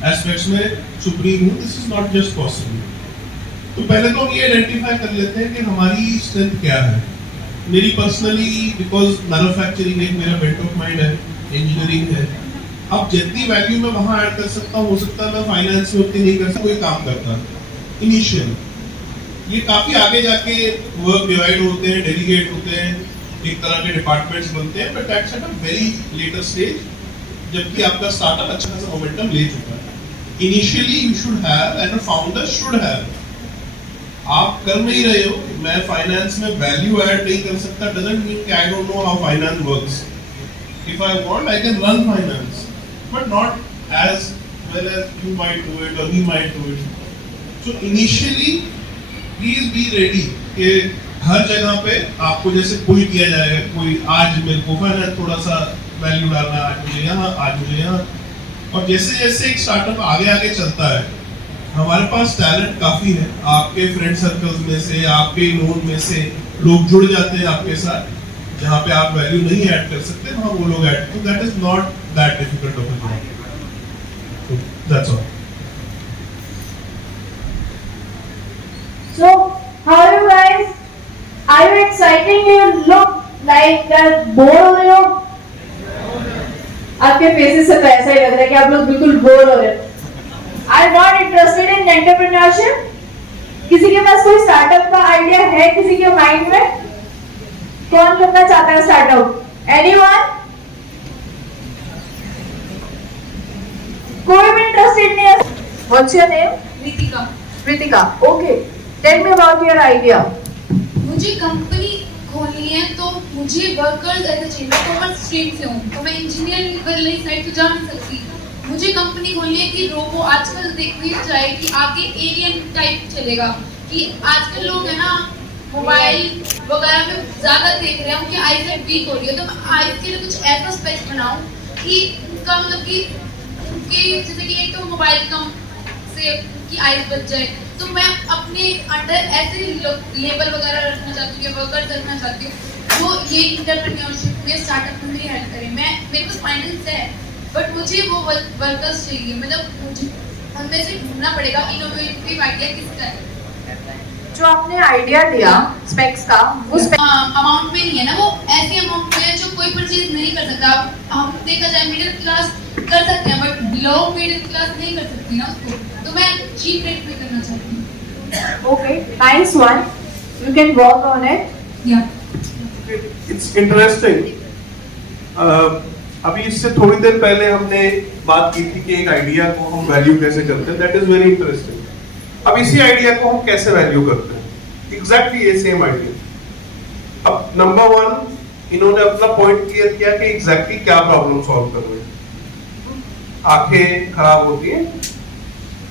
एस्पेक्ट्स में सुप्रीम हूँ। This is not just possible. तो पहले तो हम ये आइडेंटिफाई कर लेते हैं कि हमारी स्ट्रेंथ क्या है। मेरी पर्सनली, बिकॉज मैन्युफैक्चरिंग एक मेरा बेंट ऑफ माइंड है, इंजीनियरिंग है, अब जितनी वैल्यू मैं वहां ऐड कर सकता हूँ, हो सकता है मैं फाइनेंस में उतनी नहीं कर सकता, कोई काम करता इनिशियल। ये काफी आगे जाके वर्क डिवाइड होते हैं, डेलीगेट होते हैं, एक तरह के डिपार्टमेंट्स बनते हैं, but that's at a very later stage, जबकि आपका स्टार्टअप अच्छा खासा मोमेंटम ले चुका है। Initially you should have and a founder should have. आप कर नहीं रहे हो, मैं फाइनेंस में वैल्यू ऐड नहीं कर सकता, डजंट मीन कि I don't know how finance works. If I want, I can run finance, but not as well as you might do it or he might do it. So initially, please be ready कि हर जगह पे आपको जैसे पुल किया जाएगा, कोई आज मेरे को फाइनेंस थोड़ा सा वैल्यू डालना, आज मुझे यहाँ, आज मुझे यहाँ, और जैसे जैसे एक स्टार्टअप आगे आगे चलता है, हमारे पास टैलेंट काफी है। आपके फ्रेंड सर्कल्स में से, आपके नोन में से लोग जुड़ जाते हैं आपके साथ, जहाँ पे आप वैल्यू नहीं ऐड कर सकते वहाँ वो लोग ऐड, तो that is not that difficult of a job. That's all. So, how are you guys? Are you excited? You look like that bored हो रहे हो? आपके फेसेस से तो ऐसा ही लग रहा है कि आप लोग बिल्कुल बोर हो रहे हैं। आई am not interested in entrepreneurship. किसी के पास कोई स्टार्टअप का आइडिया है किसी के माइंड में? कौन करना चाहता है स्टार्टअप? एनीवन? कोई भी इंटरेस्टेड नहीं है? What's your name? Ritika. Ritika. Okay. Tell me about your idea. मुझे कंपनी खोलनी है तो मुझे वर्कर्स ऐसे चाहिए। मैं कॉमर्स स्ट्रीम से हूँ तो मैं इंजीनियरिंग वाली साइड तो जा नहीं सकती। मुझे कंपनी खोलनी है कि रोबो आजकल देखने जाए कि आगे एलियन टाइप चलेगा कि आजकल लोग है ना मोबाइल वगैरह में ज़्यादा देख रहे हैं, उनकी आईसाइट वीक हो रही है, तो मैं आईज के लिए कुछ ऐसा स्पेस बनाऊँ कि उनका मतलब कि उनके जैसे कि एक तो मोबाइल कम से की आइज बच जाए, तो मैं अपने अंडर ऐसे लेबल वगैरह रखना चाहती हूँ, वर्कर्स रखना चाहती हूँ जो ये इंटरप्रेन्योरशिप में स्टार्टअप में मेरी हेल्प करें। मेरे पास फाइनेंस है बट मुझे वो वर्कर्स चाहिए, मतलब मुझे उनमें से ढूंढना पड़ेगा इनोवेटिव आइडिया किसका है। जो आपने आइडिया दिया स्पेक्स का, वो अमाउंट में नहीं है ना, वो ऐसे अमाउंट में है जो कोई परचेज नहीं कर सकता। हम देखा जाए मिडिल क्लास कर सकते हैं बट लो मिडिल क्लास नहीं कर सकती ना उसको, तो मैं चीप रेट में करना चाहती हूँ। Okay, nice one, you can work on it. या इट्स इंटरेस्टिंग। अभी इससे थोड़ी देर पहले हमने बात की थी कि एक आइडिया को हम वैल्यू कैसे करते हैं, दैट इज वेरी इंटरेस्टिंग। अब इसी आइडिया को हम कैसे वैल्यू करते हैं? एग्जैक्टली ये सेम आइडिया। अब नंबर वन, इन्होंने अपना पॉइंट क्लियर किया कि एग्जैक्टली क्या प्रॉब्लम सॉल्व कर रहे हैं। आंखें खराब होती हैं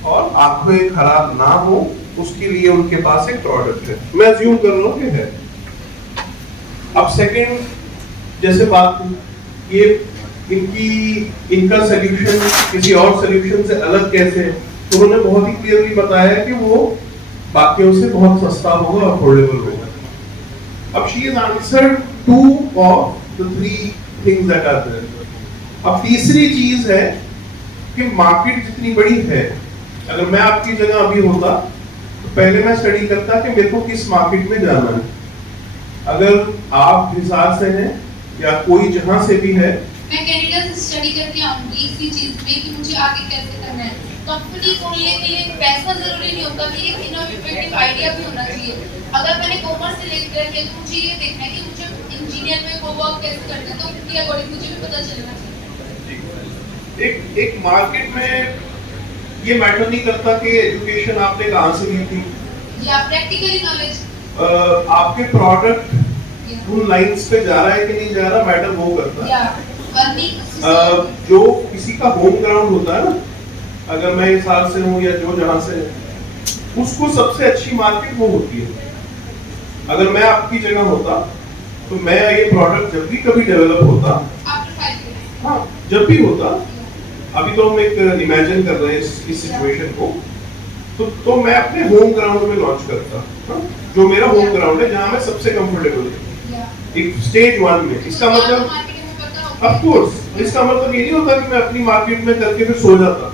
और आंखें खराब ना हो उसके लिए उनके पास एक प्रोडक्ट है, मैं अज्यूम कर रहा हूं कि है। अब सेकंड, जैसे बात ये इनका सोल्यूशन किसी और सोल्यूशन से अलग कैसे है, तो उन्होंने बहुत ही क्लियरली बताया कि वो बाकियों से बहुत सस्ता होगा, अफोर्डेबल होगा। अब she is answered 2 of the 3 things that are there. अब तीसरी चीज है कि मार्केट जितनी बड़ी है, अगर मैं आपकी जगह अभी होता तो पहले मैं स्टडी करता कि मेरे को किस मार्केट में जाना है। अगर आप हिसार से हैं या कोई जहां से भी है, मैं कनाडा से स्टडी करके आऊंगी इसी चीज में कि मुझे आगे कैसे करना है। कंपनी खोलने के लिए पैसा जरूरी नहीं होता कि एक इनोवेटिव आइडिया भी होना चाहिए। अगर मैंने कॉमर्स से लेकर के तो मुझे ये देखना है कि मुझे इंजीनियर में वो वर्क कैसे करना है, तो उनके अकॉर्डिंग मुझे भी पता चलना चाहिए। एक मार्केट में ये मैटर नहीं करता कि एजुकेशन आपने कहाँ से ली थी या प्रैक्टिकली नॉलेज, आपके प्रोडक्ट उन लाइंस पे जा रहा है कि नहीं जा रहा, मैटर वो करता है। जो किसी का होम ग्राउंड होता है ना, अगर मैं हिसार से हूँ या जो जहाँ से है, उसको सबसे अच्छी मार्केट वो होती है। अगर मैं आपकी जगह होता तो मैं ये प्रोडक्ट जब भी कभी डेवलप होता, हाँ जब भी होता, अभी तो हम एक इमेजिन कर रहे हैं इस सिचुएशन को, तो मैं अपने होम ग्राउंड में लॉन्च करता, हाँ? जो मेरा होम ग्राउंड है जहाँ मैं सबसे कंफर्टेबल है, एक स्टेज 1 में। इसका मतलब ऑफ कोर्स इसका मतलब ये नहीं होता कि मैं अपनी मार्केट में करके फिर सो जाता,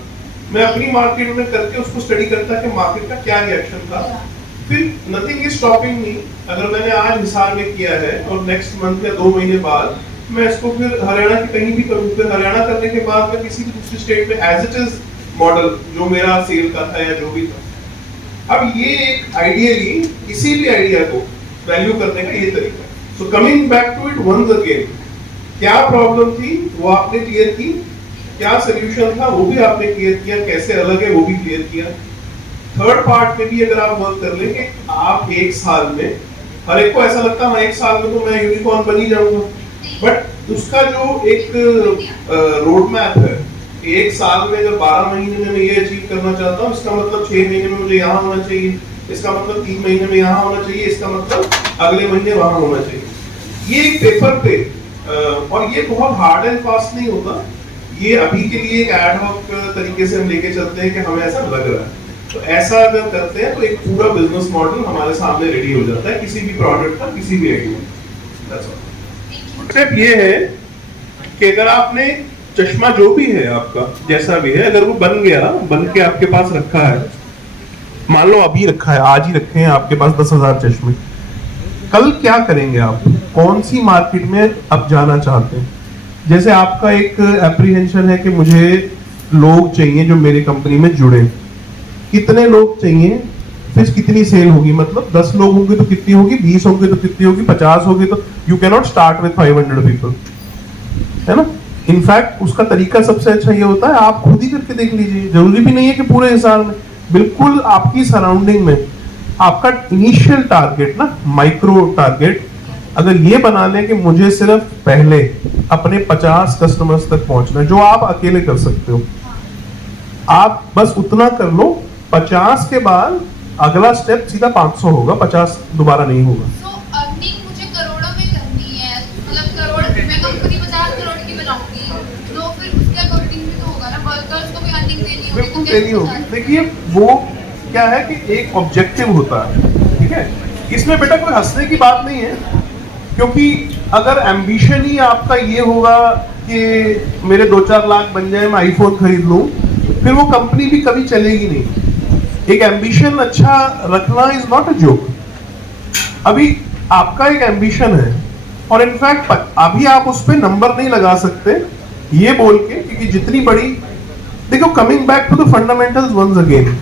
मैं अपनी मार्केट में करके उसको स्टडी करता कि मार्केट का क्या रिएक्शन था, फिर नथिंग इज स्टॉपिंग मी। अगर मैंने आज हिसार में किया है और नेक्स्ट मंथ या 2 महीने बाद मैं इसको फिर हरियाणा के कहीं भी करूँ, फिर हरियाणा करने के बाद मैं किसी भी दूसरी स्टेट में एज इट इज मॉडल जो मेरा सेल का था या जो भी था। अब ये एक आइडियली किसी भी आइडिया को वैल्यू करने का ये तरीका है। So coming back to it once again, क्या प्रॉब्लम थी वो आपने क्लियर की, क्या सोल्यूशन था वो भी आपने क्लियर किया, कैसे अलग है वो भी क्लियर किया। थर्ड पार्ट में भी अगर आप वर्क कर लेंगे, आप 1 साल में, हर एक को ऐसा लगता है 1 साल में तो मैं यूनिकॉर्न बन ही जाऊंगा, बट उसका जो एक रोड मैप है, 1 साल में अगर 12 महीने में मैं ये अचीव करना चाहता हूँ, इसका मतलब 6 महीने में मुझे यहाँ होना चाहिए, इसका मतलब 3 महीने में यहाँ होना चाहिए, इसका मतलब अगले महीने वहां होना चाहिए। ये एक पेपर पे, और ये बहुत हार्ड एंड फास्ट नहीं होता, ये अभी के लिए एक एड हॉक तरीके से हम लेके चलते हैं कि हमें ऐसा लग रहा है। तो ऐसा अगर करते हैं तो एक पूरा बिजनेस मॉडल हमारे सामने रेडी हो जाता है किसी भी प्रोडक्ट का, किसी भी आइडिया। स्टेप ये है कि अगर आपने चश्मा जो भी है आपका जैसा भी है, अगर वो बन गया, बन के आपके पास रखा है, मान लो अभी रखा है, आज ही रखे हैं आपके पास 10,000 चश्मे, कल क्या करेंगे आप, कौन सी मार्केट में अब जाना चाहते हैं? जैसे आपका एक एप्रीहेंशन है कि मुझे लोग चाहिए जो मेरी कंपनी में जुड़े, कितने लोग चाहिए, फिर कितनी सेल होगी, मतलब 10 लोग होंगे तो कितनी होगी, 20 होंगे तो कितनी होगी, 50 होगी तो you can not start with 500 people, है ना। इनफैक्ट उसका तरीका सबसे अच्छा ये होता है, आप खुद ही करके देख लीजिए, जरूरी भी नहीं है कि पूरे हिसार में, बिल्कुल आपकी सराउंडिंग में आपका इनिशियल टारगेट ना, माइक्रो टारगेट अगर ये बना लें कि मुझे सिर्फ पहले अपने 50 कस्टमर्स तक पहुंचना है, जो आप अकेले कर सकते हो, आप बस उतना कर लो। 50 के बाद अगला स्टेप सीधा 500 होगा, 50 दोबारा नहीं होगा। तो अर्निंग मुझे करोड़ों में करनी है, मतलब करोड़, मैं कंपनी 50 करोड़ की बनाऊंगी, तो फिर उसके अकॉर्डिंग भी तो होगा ना, वर्कर्स को भी अर्निंग देनी होगी, बिल्कुल देनी होगी। देखिए वो क्या है कि एक ऑब्जेक्टिव होता है, ठीक है, इसमें बेटा कोई हंसने की बात नहीं है, क्योंकि अगर एम्बिशन ही आपका ये होगा कि मेरे 2-4 लाख बन जाए, मैं आईफोन खरीद लूं, फिर वो कंपनी भी कभी चलेगी नहीं। एक एम्बिशन अच्छा रखना इज नॉट अ जोक। अभी आपका एक एम्बिशन है और इनफैक्ट अभी आप उस पर नंबर नहीं लगा सकते ये बोल के, क्योंकि जितनी बड़ी, देखो coming back to the fundamentals once again,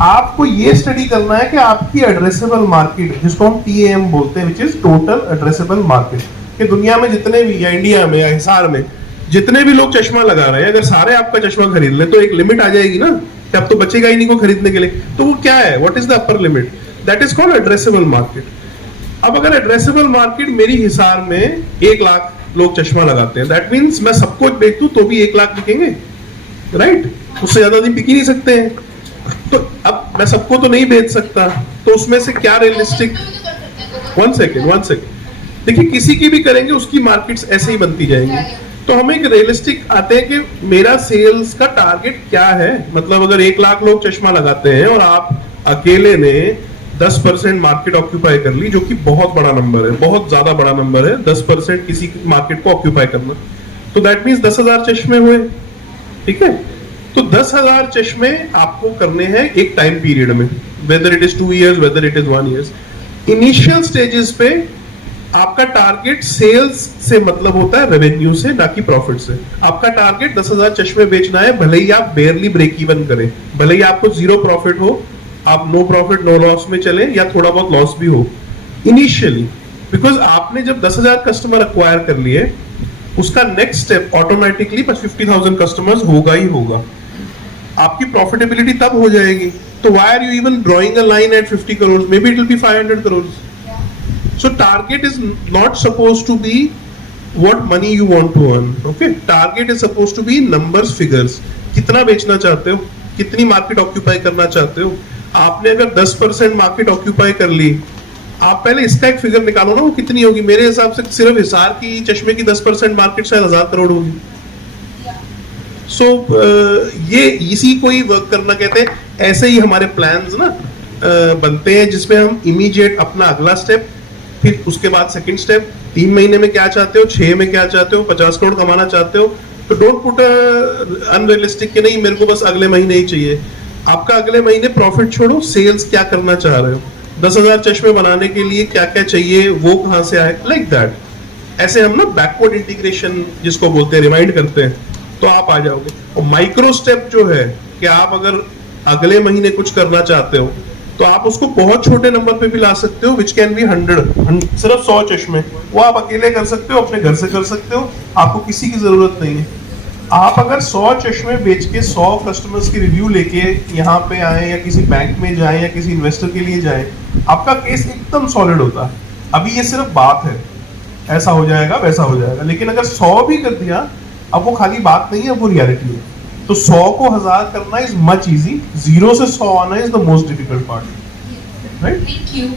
आपको ये स्टडी करना है कि आपकी एड्रेसेबल मार्केट, जिसको हम TAM बोलते हैं, which is total addressable market, कि दुनिया में जितने भी, या इंडिया में या हिसार में जितने भी लोग चश्मा लगा रहे हैं, अगर सारे आपका चश्मा खरीद ले तो एक लिमिट आ जाएगी ना, कि अब तो बचेगा ही नहीं को खरीदने के लिए। तो वो क्या है, what is the upper limit, that is called addressable market. अब अगर एड्रेसेबल मार्केट मेरी हिसार में 1 लाख लोग चश्मा लगाते हैं, दैट मीन्स मैं सबको बेच दूं तो भी 1 लाख बिकेंगे, राइट, उससे ज्यादा नहीं बिक ही नहीं सकते हैं। तो अब मैं सबको तो नहीं बेच सकता, तो उसमें से क्या रियलिस्टिक, वन सेकेंड, देखिए किसी की भी करेंगे उसकी मार्केट्स ऐसे ही बनती जाएंगी। तो हम एक रियलिस्टिक आते हैं कि मेरा सेल्स का टारगेट क्या है, मतलब अगर 1 लाख लोग चश्मा लगाते हैं और आप अकेले ने 10% मार्केट ऑक्यूपाई कर ली, जो कि बहुत बड़ा नंबर है, बहुत ज्यादा बड़ा नंबर है 10% किसी मार्केट को ऑक्यूपाई करना, तो दैट मीन्स 10,000 चश्मे हुए, ठीक है। तो 10,000 चश्मे आपको करने हैं एक टाइम पीरियड में, whether it is 2 years, whether it is 1 year। Initial stages पे आपका टारगेट सेल्स से मतलब होता है रेवेन्यू से, ना कि प्रॉफिट से। आपका टारगेट 10,000 चश्मे बेचना है, भले ही आप बेयरली ब्रेक इवन करें, भले ही आपको 0 प्रॉफिट हो, आप नो प्रॉफिट नो लॉस में चले, या थोड़ा बहुत लॉस भी हो इनिशियली, बिकॉज आपने जब 10,000 कस्टमर अक्वायर कर लिए, उसका नेक्स्ट स्टेप ऑटोमेटिकली 50,000 कस्टमर्स होगा ही होगा, आपकी प्रॉफिटेबिलिटी तब हो जाएगी। तो why are you even drawing a line at 50 crores, maybe it will be 500 crores। So target is not supposed to be what money you want to earn, okay? Target is supposed to be numbers, figures. कितना बेचना चाहते हो, कितनी market occupy करना चाहते हो। आपने अगर 10% मार्केट ऑक्यूपाई कर ली, आप पहले इसका एक फिगर निकालो ना, वो कितनी होगी। मेरे हिसाब से सिर्फ हिसार की चश्मे की 10% मार्केट शायद 1000 करोड़ होगी। सो ये इसी को ही वर्क करना कहते हैं। ऐसे ही हमारे प्लान्स ना बनते हैं, जिसमें हम इमीडिएट अपना अगला स्टेप, फिर उसके बाद सेकंड स्टेप, 3 महीने में क्या चाहते हो, 6 में क्या चाहते हो, 50 करोड़ कमाना चाहते हो, तो डोंट पुट अनरियलिस्टिक कि नहीं मेरे को बस अगले महीने ही चाहिए। आपका अगले महीने प्रॉफिट छोड़ो, सेल्स क्या करना चाह रहे हो, 10,000 चश्मे बनाने के लिए क्या क्या चाहिए, वो कहाँ से आए, लाइक दैट। ऐसे हम ना बैकवर्ड इंटीग्रेशन जिसको बोलते हैं, रिमाइंड करते हैं, तो आप आ जाओगे। और माइक्रो स्टेप जो है कि आप अगर अगले महीने कुछ करना चाहते हो, तो आप उसको बहुत छोटे नंबर पे भी ला सकते हो, विच कैन बी 100, सिर्फ 100 चश्मे, वो आप अकेले कर सकते हो, अपने घर से कर सकते हो, आपको किसी की जरूरत नहीं है। आप अगर 100 चश्मे बेच के 100 कस्टमर्स की रिव्यू लेके यहाँ पे आए, या किसी बैंक में जाए, या किसी इन्वेस्टर के लिए जाए, आपका केस एकदम सॉलिड होता है। अभी ये सिर्फ बात है, ऐसा हो जाएगा वैसा हो जाएगा, लेकिन अगर 100 भी कर दिया, अब वो खाली बात नहीं है, वो रियलिटी है। तो 100 को 1000 करना इज मच इजी, 0 से 100 आना is the most difficult part, right? Thank you.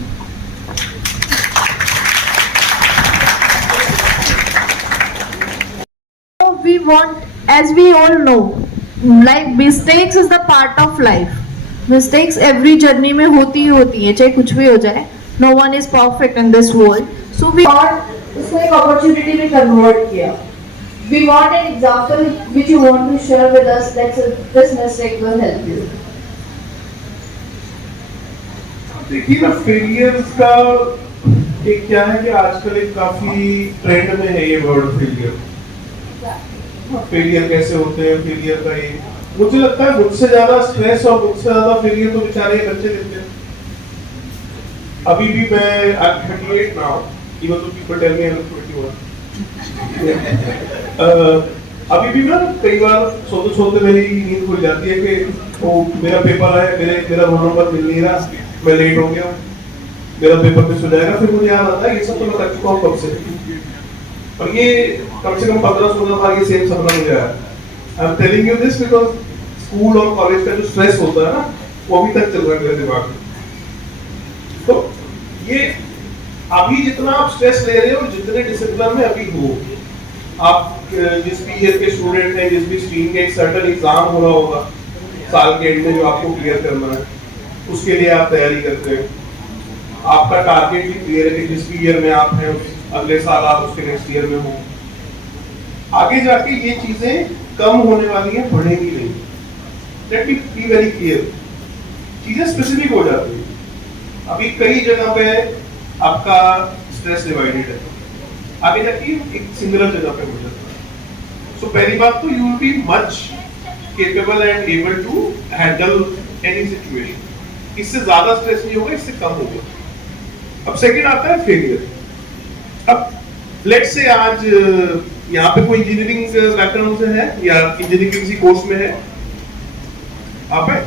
We want, as we all know, like mistakes is the part of life. Mistakes every journey में होती ही होती है, चाहे कुछ भी हो जाए. No one is perfect in this world. So we want उसको एक opportunity में convert किया. We want an example which you want to share with us that this mistake will help you. देखिए ना, फेलियर्स का एक क्या है कि आजकल एक काफी ट्रेंड में है ये वर्ड फेलियर, फेलियर कैसे होते हैं, फेलियर का ये मुझे लगता है मुझसे ज्यादा स्ट्रेस और मुझसे ज्यादा फेलियर तो बेचारे बच्चे देते हैं। अभी भी मैं I am 38 now, even though people tell me I am 21। अभी भी ना कई बार सोते सोते मेरी नींद खुल जाती है कि वो मेरा पेपर है, मेरा रोल नंबर मिल नहीं रहा, मैं लेट हो गया, मेरा पेपर मिस हो जाएगा। फिर मुझे याद आता है ये सब तो मैं कर चुका हूँ कब से, और ये कम से कम 15-16 बार ये सेम सपना मुझे आया। I am telling you this because school और कॉलेज का जो स्ट्रेस होता है ना वो अभी तक चल रहा है मेरे दिमाग में। तो ये अभी जितना आप स्ट्रेस ले रहे हो, जितने डिसिप्लिन में अभी हो, आप जिस भी ईयर के स्टूडेंट हैं, जिस भी स्ट्रीम के एक सर्टेन एग्जाम हो रहा होगा साल के एंड में जो आपको क्लियर करना है, उसके लिए आप तैयारी करते हैं। आपका टारगेट भी क्लियर है कि जिस भी ईयर में आप हैं अगले साल आप उसके नेक्स्ट ईयर में हो। आगे जाके ये चीजें कम होने वाली हैं, बढ़ेंगी नहीं। Late me be very clear, चीजें स्पेसिफिक हो जाती हैं। अभी कई जगह पे आपका स्ट्रेस डिवाइडेड है, आगे जाके एक सिंगुलर जगह पे हो जाता है। सो पहली बात तो you will be much capable and able to handle any situation. इससे ज्यादा स्ट्रेस नहीं होगा, इससे कम होगा। अब सेकंड आता है फेलियर। अब लेट्स से आज यहाँ पे कोई इंजीनियरिंग बैकग्राउंड से है या इंजीनियरिंग के किसी कोर्स में है, आप है,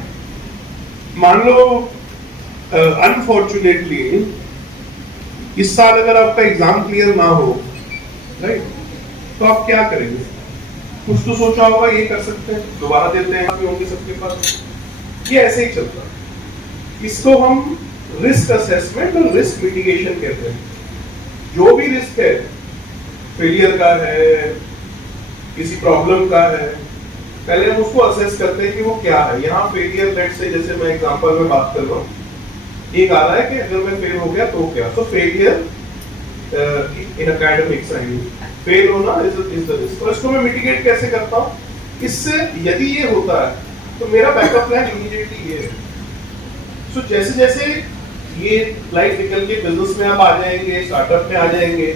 मान लो अनफॉर्चुनेटली इस साल अगर आपका एग्जाम क्लियर ना हो, राइट, तो आप क्या करेंगे? कुछ तो सोचा होगा ये कर सकते हैं, दोबारा देते हैं, होंगे सबके पास। ये ऐसे ही चलता है। इसको हम रिस्क असेसमेंट और रिस्क मिटिगेशन कहते हैं। जो भी रिस्क है, फेलियर का है, किसी प्रॉब्लम का है, पहले हम उसको असेस करते हैं कि वो क्या है। यहाँ फेलियर, लेट्स से जैसे मैं एग्जांपल में बात कर रहा हूँ, एक आ रहा है कि अगर मैं फेल हो गया तो क्या। तो फेलियर इन एकेडमिक्स फेल होना इज द रिस्क। और इसको मैं मिटिगेट कैसे करता हूँ? इससे यदि ये होता है तो मेरा बैकअप प्लान इमीडिएटली ये है। सो जैसे जैसे ये लाइफ निकल के बिजनेस में आप आ जाएंगे, स्टार्टअप में आ जाएंगे,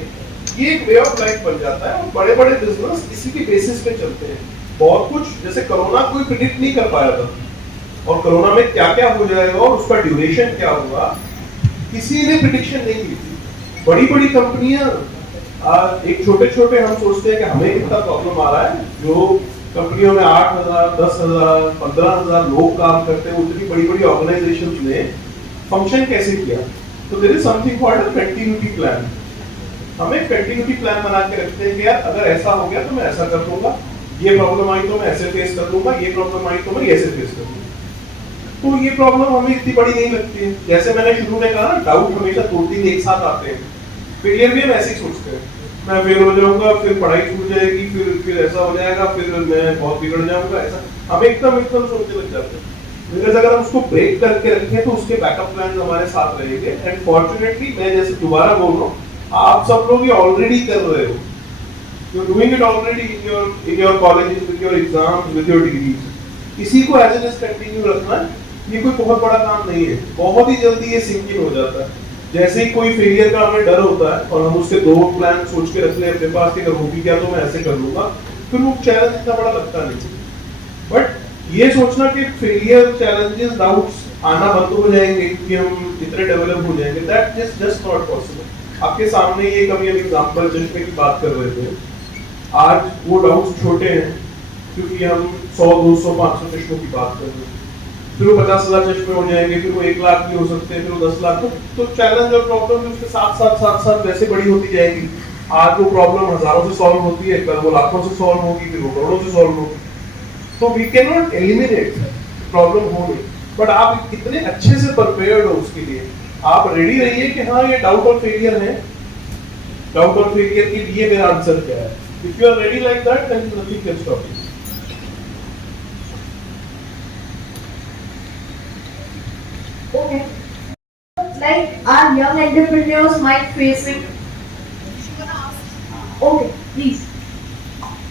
ये एक वे ऑफ लाइफ बन जाता है। और बड़े बड़े बिजनेस इसी के बेसिस पे चलते हैं। बहुत कुछ, जैसे कोरोना कोई प्रिडिक्ट नहीं कर पाया था, और कोरोना में क्या क्या हो जाएगा और उसका ड्यूरेशन क्या होगा, किसी ने प्रिडिक्शन नहीं की थी। बड़ी बड़ी कंपनियां, एक छोटे छोटे हम सोचते हैं कि हमें कितना प्रॉब्लम आ रहा है, जो कंपनियों में 8,000, 10,000, 15,000 लोग काम करते हैं, उतनी बड़ी बड़ी ऑर्गेनाइजेशंस ने फंक्शन कैसे किया? तो there is something called a continuity plan. हम एक कंटिन्यूटी प्लान बना के रखते हैं कि यार अगर ऐसा हो गया तो मैं ऐसा कर लूंगा, ये प्रॉब्लम आई तो मैं ऐसे फेस कर लूंगा, ये प्रॉब्लम आई तो मैं ऐसे फेस कर लूंगा। तो ये प्रॉब्लम हमें इतनी बड़ी नहीं लगती है। जैसे मैंने शुरू में कहा ना, डाउट हमेशा 2-3 एक साथ आते हैं। फेलियर भी हम ऐसे ही सोचते हैं, मैं फेल हो जाऊंगा, फिर पढ़ाई छूट जाएगी, फिर ऐसा हो जाएगा, फिर मैं बहुत बिगड़ जाऊंगा, ऐसा हम एकदम सोचने लग जाते हैं। बिकॉज अगर हम उसको ब्रेक करके रखें तो उसके बैकअप प्लान हमारे साथ रहेंगे। एंड फॉर्चुनेटली मैं जैसे दोबारा बोल रहा हूँ, आप सब लोग ये ऑलरेडी कर रहे हो, you are doing it already in your colleges, with your exams, with your degrees. इसी को एज एन कंटिन्यू रखना, ये कोई बहुत बड़ा काम नहीं है। बहुत ही जल्दी ये सिंक इन हो जाता है। जैसे ही कोई फेलियर का हमें डर होता है और हम उसके 2 प्लान सोच के रख ले अपने पास कि अगर हो भी गया तो मैं ऐसे कर लूंगा, फिर वो चैलेंज इतना बड़ा लगता नहीं। बट ये सोचना कि फेलियर, चैलेंजेस, डाउट्स आना बंद हो जाएंगे क्योंकि हम इतने डेवलप हो जाएंगे, that is just not possible. आपके सामने ये कभी हम एग्जांपल चश्मे की बात कर रहे थे, आज वो डाउट्स छोटे हैं क्योंकि हम 100, 200, 500 चश्मों की बात कर रहे हैं। फिर वो 50,000 चश्मे हो जाएंगे, फिर वो 1 लाख भी हो सकते हैं, फिर वो 10 लाख। तो चैलेंज और प्रॉब्लम भी उसके साथ वैसे बड़ी होती जाएगी। आज वो प्रॉब्लम हजारों से सॉल्व होती है, कल वो लाखों से सॉल्व होगी, फिर वो करोड़ों से सॉल्व होगी। तो we can not eliminate problem हो गई, बट आप इतने अच्छे से प्रिपेयर्ड हो उसके लिए, आप रेडी रहिए कि हाँ ये डाउट और फेलियर है, डाउट और फेलियर के लिए मेरा आंसर क्या है। If you are ready like that, then nothing can stop you. Okay. Like our young entrepreneurs might face it. Okay, please.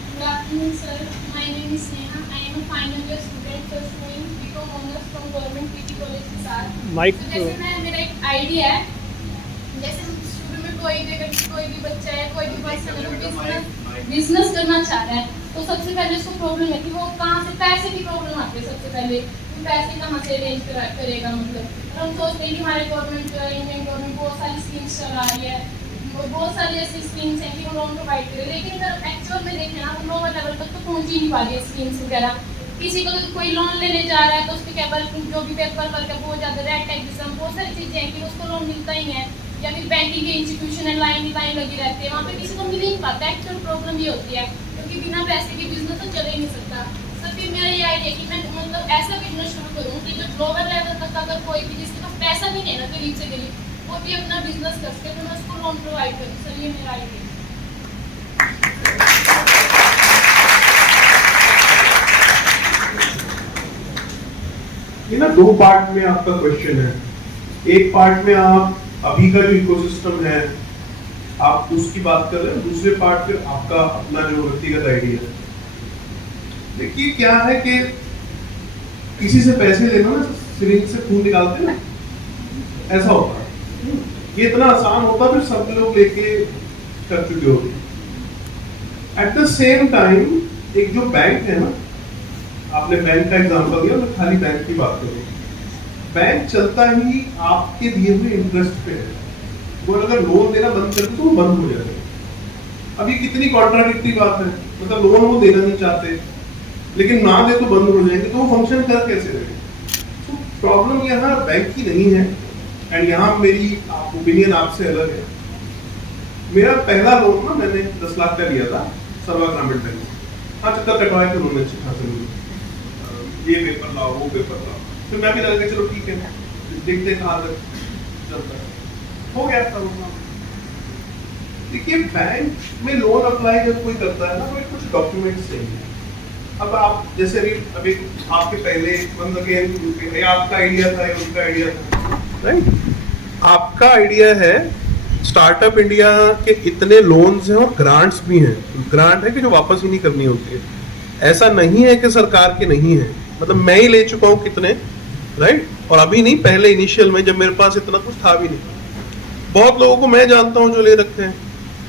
Good afternoon, sir. My name is Neha. I am a final year student pursuing BCom Honors from Government PG College, Hisar. Mic तो जैसे मेरा एक idea है, जैसे शुरू में कोई भी बच्चा है, कोई भी पर्सन है बिजनेस करना चाह रहा है, तो सबसे पहले उसको प्रॉब्लम है कि वो कहाँ से पैसे की प्रॉब्लम आती है। सबसे पहले पैसे कहाँ से अरेंज करेगा, मतलब और हम सोचते हैं कि हमारे गवर्नमेंट जो है, इंडियन गवर्नमेंट बहुत सारी स्कीम्स चला रही है, बहुत सारी ऐसी स्कीम्स हैं कि वो लोन प्रोवाइड करे, लेकिन अगर एक्चुअल में देखें ना, वो लोअर लेवल तक तो पहुँच ही नहीं पा रही है स्कीम्स वगैरह। किसी को कोई लोन लेने जा रहा है तो उसके केवल जो भी पेपर वर्क है बहुत ज़्यादा रेड टैग जिसम बहुत सारी चीज़ें हैं कि उसको लोन मिलता ही है, या फिर बैंकिंग के इंस्टीट्यूशन है लाइन लगी रहती है, वहाँ पे किसी को मिल ही नहीं पाता। एक्चुअल प्रॉब्लम ये होती है क्योंकि बिना पैसे के बिजनेस तो चल ही नहीं सकता। सर फिर मेरा ये आइडिया कि मैं मतलब ऐसा बिजनेस शुरू करूँ कि जो ग्लोबल लेवल तक अगर कोई भी जिसके पास पैसा भी नहीं है ना, गरीब से गरीब, वो भी अपना बिजनेस कर सके, तो मैं उसको लोन प्रोवाइड करूँ। सर ये मेरा आइडिया। ये ना दो पार्ट में आपका क्वेश्चन है। एक पार्ट में आप अभी का जो इकोसिस्टम है आप उसकी बात कर रहे हैं, दूसरे पार्ट फिर आपका अपना जो व्यक्तिगत आइडिया है। देखिए क्या है कि किसी से पैसे लेना ना, सिरिंज से खून निकालते ना, ऐसा होता है। ये इतना आसान होता फिर सब लोग लेके कर चुके होते। एट द सेम टाइम एक जो बैंक है ना, आपने बैंक का एग्जांपल दिया, मैं खाली बैंक की बात करूँ। बैंक चलता ही आपके दिए हुए इंटरेस्ट पे है। वो अगर लोन देना बंद कर दे तो वो बंद हो जाएगा। अब ये कितनी कॉन्ट्राडिक्टरी बात है, मतलब लोन वो देना नहीं चाहते लेकिन ना दे तो बंद हो जाएंगे, तो वो फंक्शन कर कैसे रहे। तो प्रॉब्लम यहाँ बैंक की नहीं है, एंड यहाँ मेरी ओपिनियन आपसे अलग है। मेरा पहला लोन ना मैंने 10 लाख का लिया था सर्वा ग्रामीण बैंक में। हाँ, चक्कर कटवाए थे उन्होंने अच्छी खासे, ये पेपर लाओ वो पेपर लाओ, फिर मैं भी लगा चलो ठीक है देखते हैं कहाँ तक चलता है, हो गया था। देखिए बैंक में लोन अप्लाई जब कोई करता है ना, तो कुछ डॉक्यूमेंट्स चाहिए। अब आप जैसे अभी आपके पहले मतलब आपका आइडिया था या उनका आइडिया था, राइट? आपका आइडिया है स्टार्टअप इंडिया के इतने लोन्स हैं और ग्रांट्स भी हैं। ग्रांट है कि जो वापस ही नहीं करनी होती है, ऐसा नहीं है कि सरकार के नहीं है। मतलब मैं ही ले चुका हूँ कितने, राइट? और अभी नहीं, पहले इनिशियल में जब मेरे पास इतना कुछ था भी नहीं। बहुत लोगों को मैं जानता हूँ जो ले रखे हैं।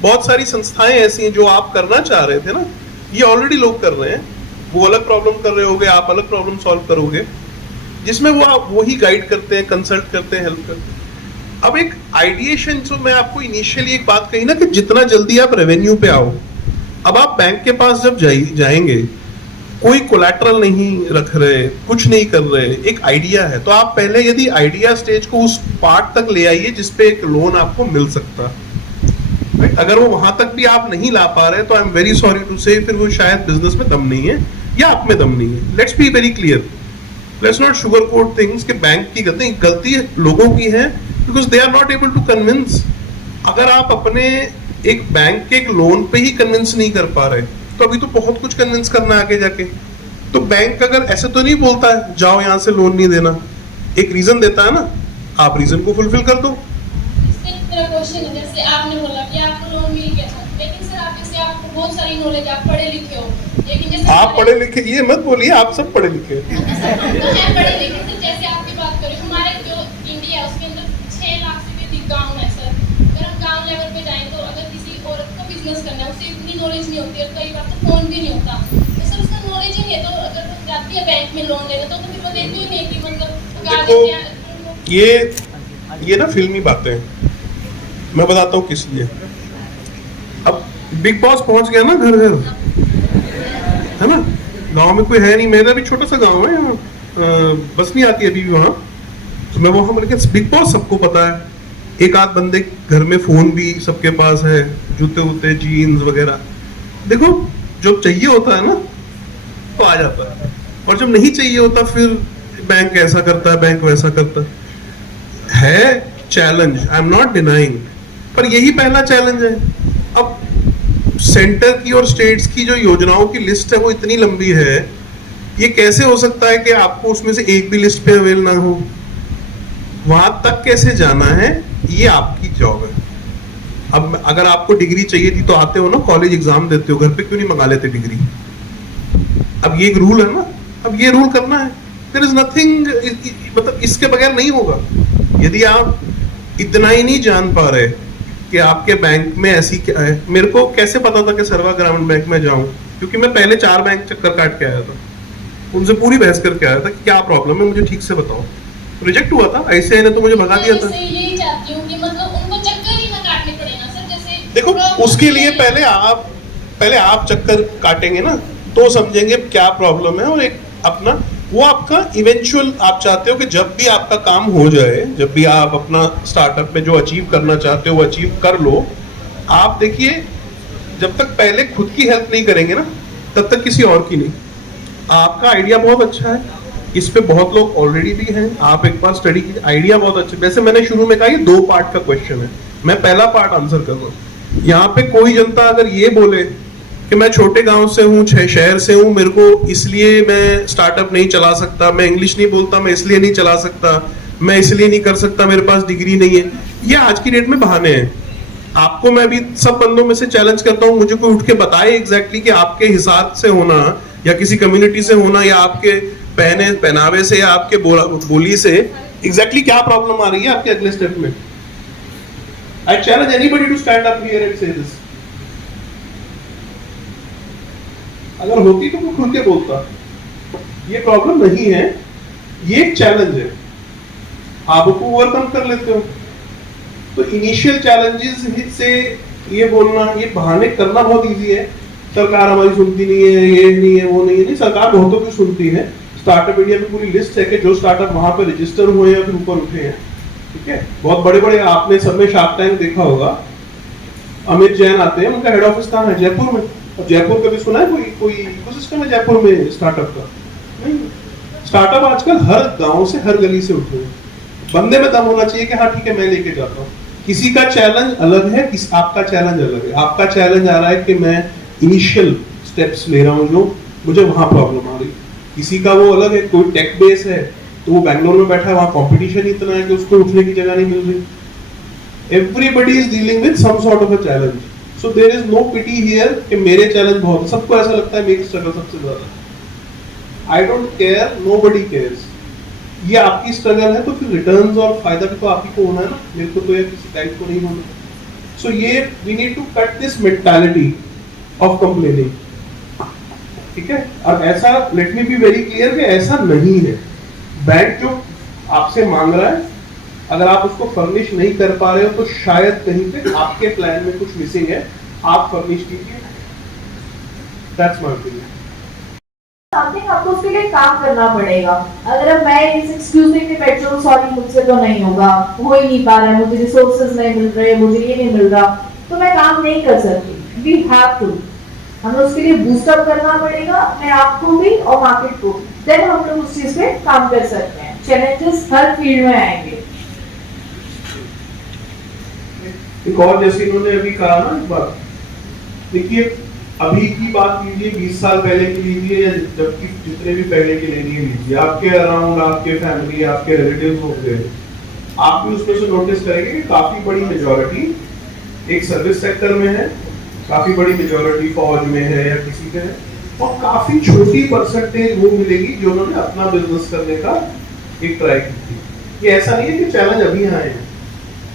बहुत सारी संस्थाएं ऐसी हैं जो आप करना चाह रहे थे ना, ये ऑलरेडी लोग कर रहे हैं। वो अलग प्रॉब्लम कर रहे होगे, आप अलग प्रॉब्लम सॉल्व करोगे, जिसमें वो आप वही गाइड करते हैं, कंसल्ट करते हैं, हेल्प करते हैं। अब एक आइडिएशन, जो मैं आपको इनिशियली एक बात कही ना कि जितना जल्दी आप रेवेन्यू पे आओ। अब आप बैंक के पास जब जाएंगे, कोई कोलैटरल नहीं रख रहे, कुछ नहीं कर रहे, एक आइडिया है, तो आप पहले यदि आइडिया स्टेज को उस पार्ट तक ले आइए जिसपे एक लोन आपको मिल सकता है। अगर वो वहां तक भी आप नहीं ला पा रहे तो I am very sorry to say, फिर वो शायद बिजनेस में दम नहीं है या आप में दम नहीं है। Let's be very clear, let's not sugar coat things कि बैंक की गलती लोगों की है, because they are not able to convince. अगर आप अपने एक बैंक के एक लोन पे ही कन्विंस नहीं कर पा रहे, तो अभी तो बहुत कुछ कन्विंस करना है आगे जाके। तो बैंक अगर ऐसे तो नहीं बोलता है जाओ यहाँ से लोन नहीं देना, एक रीजन देता है ना, आप रीजन को फुलफिल कर दो। मेरा क्वेश्चन है, जैसे आपने बोला कि आपको लोन मिल गया था, लेकिन सर आप जैसे आपको बहुत सारी नॉलेज, आप पढ़े लिखे हो, लेकिन जैसे आप पढ़े लिखे, ये मत बोलिए आप सब पढ़े लिखे तो है पढ़े लिखे सर। जैसे आपकी बात करें, हमारे जो इंडिया है उसके अंदर 6 लाख से भी अधिक गाँव है सर। अगर हम गाँव लेवल पे जाएं तो अगर किसी औरत को बिजनेस करना है, उसे इतनी नॉलेज नहीं होती, और कई बार तो फोन भी नहीं होता, तो सर उसका नॉलेज ही नहीं है, तो अगर वो जाती है बैंक में लोन लेने तो फिर वो देती ही नहीं कि मतलब ये ना फिल्मी बातें, मैं बताता हूँ किस लिए। अब बिग बॉस पहुंच गया ना घर घर, है ना? गांव में कोई है नहीं, मेरा भी छोटा सा गांव है यहाँ, बस नहीं आती अभी भी वहाँ, तो मैं वहाँ मिलकर बिग बॉस सबको पता है। एक आध बंदे घर में फोन भी सबके पास है, जूते वूते जीन्स वगैरह। देखो जो चाहिए होता है ना तो आ जाता है, और जब नहीं चाहिए होता फिर बैंक ऐसा करता है, बैंक वैसा करता है। Challenge, I am not denying, पर यही पहला चैलेंज है। अब सेंटर की और स्टेट्स की जो योजनाओं की लिस्ट है वो इतनी लंबी है, ये कैसे हो सकता है कि आपको उसमें से एक भी लिस्ट पे अवेल ना हो? वहां तक कैसे जाना है, ये आपकी जॉब है। अब अगर आपको डिग्री चाहिए थी तो आते हो ना, कॉलेज एग्जाम देते हो, घर पे क्यों नहीं मंगा लेते डिग्री? अब ये एक रूल है ना, अब ये रूल करना है। देयर इज नथिंग, मतलब इसके बगैर नहीं होगा। यदि आप इतना ही नहीं जान पा रहे कि आपके बैंक में ऐसी क्या है। मेरे को कैसे पता था कि सर्वा ग्रामीण बैंक में जाऊं, क्योंकि मैं पहले 4 बैंक चक्कर काट के आया था, उनसे पूरी बहस करके आया था कि क्या प्रॉब्लम है, मुझे ठीक से बताओ। रिजेक्ट हुआ था, ऐसे इन्हें तो मुझे भगा दिया था। यही चाहती हूँ कि मतलब उनको चक्कर ही ना काटने पड़े ना सर, जैसे देखो उसके लिए पहले आप चक्कर काटेंगे ना तो समझेंगे क्या प्रॉब्लम है, और एक अपना वो आपका इवेंचुअल आप चाहते हो कि जब भी आपका काम हो जाए, जब भी आप अपना स्टार्टअप में जो अचीव करना चाहते हो वो अचीव कर लो। आप देखिए जब तक पहले खुद की हेल्प नहीं करेंगे ना तब तक किसी और की नहीं। आपका आइडिया बहुत अच्छा है, इस पे बहुत लोग ऑलरेडी भी हैं, आप एक बार स्टडी कीजिए, आइडिया बहुत अच्छा। वैसे मैंने शुरू में कहा ये 2 पार्ट का क्वेश्चन है, मैं पहला पार्ट आंसर कर रहा हूँ। यहाँ पे कोई जनता अगर ये बोले कि मैं छोटे गांव से हूँ, शहर से हूँ, मेरे को इसलिए मैं स्टार्टअप नहीं चला सकता, मैं इंग्लिश नहीं बोलता मैं इसलिए नहीं चला सकता, मैं इसलिए नहीं कर सकता, मेरे पास डिग्री नहीं है, ये आज की डेट में बहाने हैं। आपको मैं भी सब बंदों में से चैलेंज करता हूँ, मुझे कोई उठ के बताए एग्जैक्टली कि आपके हिसाब से होना या किसी कम्युनिटी से होना या आपके पहनावे से या आपके बोली से एग्जैक्टली क्या प्रॉब्लम आ रही है आपके अगले स्टेप में। I challenge anybody to stand up here and say this. अगर होती तो मैं खुल के बोलता, ये प्रॉब्लम नहीं है, ये एक चैलेंज है, आप उसको ओवरकम कर लेते हो। तो इनिशियल चैलेंजेस से ये बोलना, ये बहाने करना बहुत इजी है। सरकार हमारी सुनती नहीं है, ये नहीं है, वो नहीं है, नहीं सरकार बहुतों की सुनती है। स्टार्टअप इंडिया में पूरी लिस्ट है कि जो स्टार्टअप वहां पे रजिस्टर हुए हैं फिर ऊपर उठे हैं, ठीक है। बहुत बड़े बड़े आपने सब में शार्क टैंक देखा होगा, अमित जैन आते हैं, उनका हेड ऑफिस कहाँ है? जयपुर में। और जयपुर कभी सुना है कोई इकोसिस्टम है जयपुर में स्टार्टअप का? नहीं। स्टार्टअप आजकल हर गांव से हर गली से उठे हैं। बंदे में दम होना चाहिए कि हाँ ठीक है मैं लेके जाता हूँ। किसी का चैलेंज अलग है, आपका चैलेंज अलग है। आपका चैलेंज आ रहा है कि मैं इनिशियल स्टेप्स ले रहा हूँ जो मुझे वहां प्रॉब्लम आ रही। किसी का वो अलग है, कोई टेक बेस है तो वो बैंगलोर में बैठा है, वहां कंपटीशन इतना है कि उसको उठने की जगह नहीं मिल रही। Everybody is dealing with some sort of a challenge, so there is no pity here कि मेरे चैलेंज बहुत है। सबको ऐसा लगता है मेरी स्ट्रगल सबसे ज्यादा। I don't care, nobody cares. ये आपकी स्ट्रगल है तो फिर रिटर्न्स और फायदा भी तो आप ही को होना है ना, मेरे को तो या किसी टाइप को नहीं होना। सो ये we need to cut this mentality of complaining, ठीक है। और ऐसा let me be very clear कि ऐसा नहीं है। बैंक जो आपसे मांग रहा है अगर आप उसको फर्निश नहीं कर पा रहे हो तो शायद कहीं पे आपके प्लान में कुछ मिसिंग है, आप फर्निश कीजिए। That's my opinion. समथिंग आपको उसके लिए काम करना पड़ेगा। अगर मैं इस एक्सक्यूजिंग के पेट्रोल सॉरी मुझसे तो नहीं होगा, हो ही नहीं पा रहा है, मुझे रिसोर्सेज नहीं मिल रहे, मुझे ये नहीं मिल रहा, तो मैं काम नहीं कर सकती। वी हैव टू, हमें उसके लिए बूस्टअप करना पड़ेगा अपने आप को भी और मार्केट को, देन हम लोग उस चीज पे काम कर सकते हैं। चैलेंजेस हर फील्ड में आएंगे। एक और जैसे इन्होंने अभी कहा ना एक बात, देखिए अभी की बात लीजिए, 20 साल पहले की लीजिए या जबकि जितने भी पहले के ले लीजिए, आपके अराउंड आपके फैमिली आपके रिलेटिव्स होंगे, आप भी उसमें से नोटिस करेंगे कि काफी बड़ी मेजॉरिटी एक सर्विस सेक्टर में है, काफी बड़ी मेजॉरिटी फौज में है या किसी के है, और काफी छोटी परसेंटेज वो मिलेगी जो उन्होंने अपना बिजनेस करने का एक ट्राई की थी। ये ऐसा नहीं है कि चैलेंज अभी आए हैं,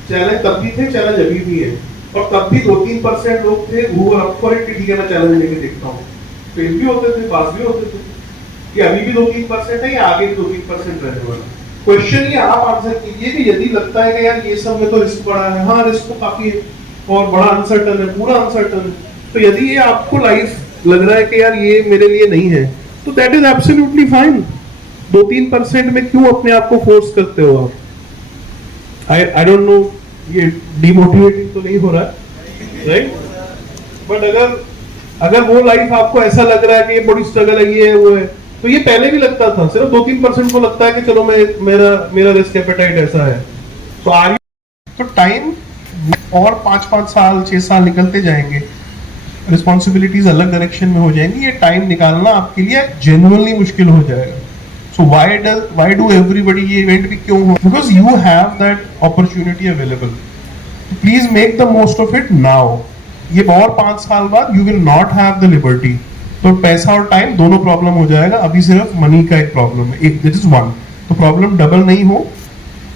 चैलेंज तब भी थे, चैलेंज अभी भी है, और तब भी 2-3% लोग थे वो अप फॉर इट, ठीक है मैं चैलेंज लेके देखता हूँ, फेल भी होते थे, पास भी होते थे। कि अभी भी 2-3% है या आगे भी 2-3% रहने वाला। क्वेश्चन ये आप आंसर कीजिए कि यदि लगता है कि यार ये सब में तो रिस्क बड़ा है, हाँ रिस्क तो काफी है और बड़ा अनसर्टन है, पूरा अनसर्टन है, तो यदि ये आपको लाइफ लग रहा है कि यार ये मेरे लिए नहीं है तो दैट इज एब्सोल्युटली फाइन। 2-3% में क्यों अपने आप को फोर्स करते हो आप? आई डोंट नो ये डिमोटिवेटिंग तो नहीं हो रहा है, राइट? बट अगर वो लाइफ आपको ऐसा लग रहा है कि ये बड़ी स्ट्रगल है, ये है वो है, तो ये पहले भी लगता था, सिर्फ 2-3% को लगता है कि चलो मेरा रिस्क एपेटाइट ऐसा है। तो आगे तो टाइम और 5-5 साल 6 साल निकलते जाएंगे, रिस्पॉन्सिबिलिटीज अलग डायरेक्शन में हो जाएंगी, ये टाइम निकालना आपके लिए जेन्युइनली मुश्किल हो जाएगा। So why do everybody ये इवेंट भी क्यों हो? Because you have that opportunity available. Please make the most of it now. ये और 5 साल बाद you will not have the liberty. तो पैसा और टाइम दोनों प्रॉब्लम हो जाएगा, अभी सिर्फ मनी का एक प्रॉब्लम है, this is one. तो प्रॉब्लम डबल नहीं हो,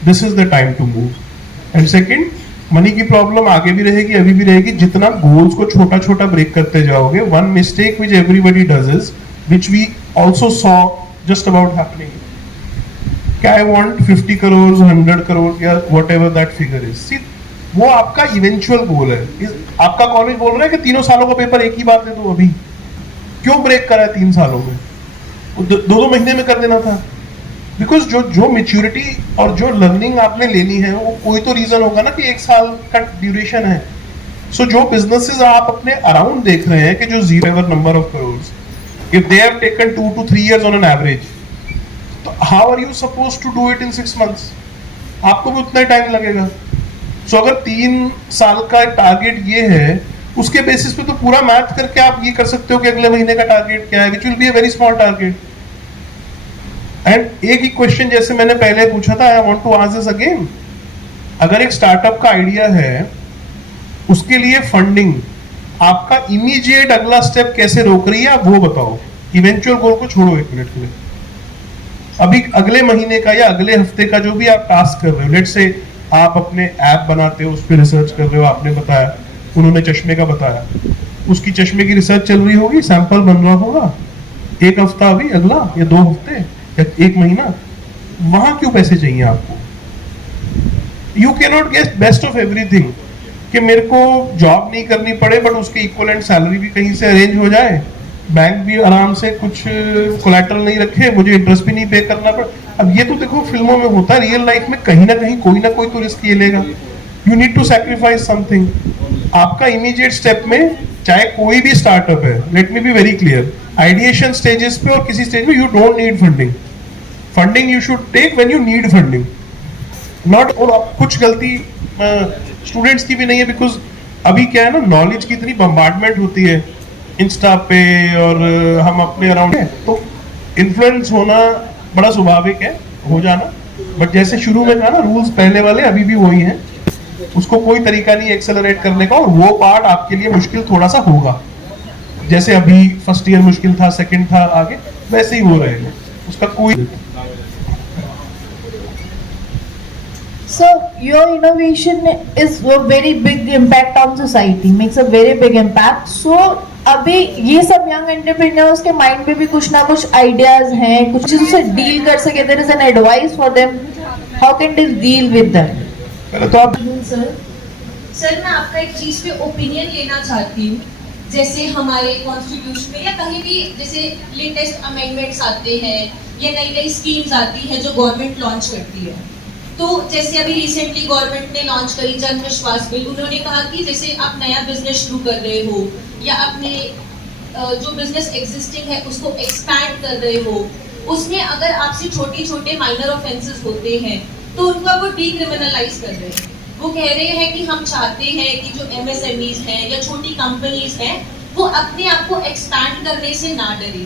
this is the time to move. And second, money की प्रॉब्लम आगे भी रहेगी, अभी भी रहेगी। जितना गोल्स को छोटा छोटा ब्रेक करते जाओगे, one mistake which everybody does is, which we also saw just about happening, क्या आई वांट 50 करोड़ 100 करोड़ या whatever that figure is, see वो आपका इवेंचुअल गोल है। आपका कॉलेज बोल रहा है कि 3 सालों का पेपर एक ही बार दे दो, अभी क्यों ब्रेक करा है 3 सालों में, 2 महीने में कर देना था। बिकॉज जो मेच्योरिटी और जो लर्निंग आपने लेनी है वो कोई तो रीजन होगा ना कि 1 साल का ड्यूरेशन है। सो जो बिजनेसेस आप अपने अराउंड देख रहे हैं कि जो zero number of crores, if they have taken 2 to 3 years on an average, तो how are you suppose to do it in 6 months? आपको भी उतना टाइम लगेगा। सो अगर 3 साल का टारगेट ये है, उसके बेसिस पे तो पूरा मैथ करके आप ये कर सकते हो कि अगले महीने का टारगेट क्या है, which will be a very small target. And एक ही क्वेश्चन जैसे मैंने पहले पूछा था, I want to ask this again, अगर एक स्टार्टअप का आइडिया है, उसके लिए फंडिंग आपका इमीडिएट अगला स्टेप कैसे रोक रही है, आप वो बताओ। इवेंचुअल गोल को छोड़ो 1 मिनट के लिए, अभी अगले महीने का या अगले हफ्ते का जो भी आप टास्क कर रहे हो, लेट्स से आप अपने ऐप बनाते हो, उस पर रिसर्च कर रहे हो, आपने बताया, उन्होंने चश्मे का बताया, उसकी चश्मे की रिसर्च चल रही होगी, सैंपल बन रहा होगा, 1 हफ्ता अभी, अगला या 2 हफ्ते या 1 महीना, वहां क्यों पैसे चाहिए आपको? You can not get best of everything, कि मेरे को जॉब नहीं करनी पड़े बट उसके इक्वलेंट सैलरी भी कहीं से अरेंज हो जाए, बैंक भी आराम से कुछ कोलैटरल नहीं रखे, मुझे इंटरेस्ट भी नहीं पे करना पड़े। अब ये तो देखो फिल्मों में होता है, रियल लाइफ में कहीं ना कहीं कोई ना कोई तो रिस्क ये लेगा। You need to sacrifice something. आपका इमीडिएट स्टेप में चाहे कोई भी स्टार्टअप है, let me be very clear, ideation stages पे और किसी स्टेज में you don't need funding. Funding you should take when you need funding, not. और कुछ गलती स्टूडेंट्स की भी नहीं है, बिकॉज अभी क्या है ना, नॉलेज की इतनी बम्बार्डमेंट होती है इंस्टा पे और हम अपने अराउंड है, तो इन्फ्लुएंस होना बड़ा स्वाभाविक है, हो जाना। बट जैसे शुरू में कहा ना, रूल्स पहले वाले अभी भी वही हैं, उसको कोई तरीका नहीं एक्सेलरेट करने का, और वो पार्ट आपके लिए मुश्किल थोड़ा सा होगा। जैसे अभी फर्स्ट ईयर मुश्किल था, सेकंड था, आगे वैसे ही हो रहेगा, उसका कोई। So your innovation is a very big impact on society, makes a very big impact. So अभी ये सब यंग एंटरप्रेन्योर्स के माइंड में भी कुछ ना कुछ आइडियाज हैं, कुछ चीजों से डील कर सके, there is an advice for them, how can they deal with them? पहले तो आप सर मैं आपका एक चीज पे ओपिनियन लेना चाहती हूँ। जैसे हमारे कॉन्स्टिट्यूशन में या कहीं भी जैसे लेटेस्ट अमेंडमेंट्स आते हैं या नई नई स्कीम्स आती हैं जो गवर्नमेंट लॉन्च करती है, तो जैसे अभी रिसेंटली गवर्नमेंट ने लॉन्च करी जन विश्वास बिल। उन्होंने कहा कि जैसे आप नया बिजनेस शुरू कर रहे हो या अपने जो बिजनेस एग्जिस्टिंग है उसको एक्सपैंड कर रहे हो, उसमें अगर आपसे छोटे छोटे माइनर ऑफेंसेस होते हैं तो उनका वो डीक्रिमिनलाइज कर रहे हैं। वो कह रहे हैं कि हम चाहते हैं कि जो एमएसएमईज हैं या छोटी कंपनीज हैं वो अपने आप को एक्सपैंड करने से ना डरे।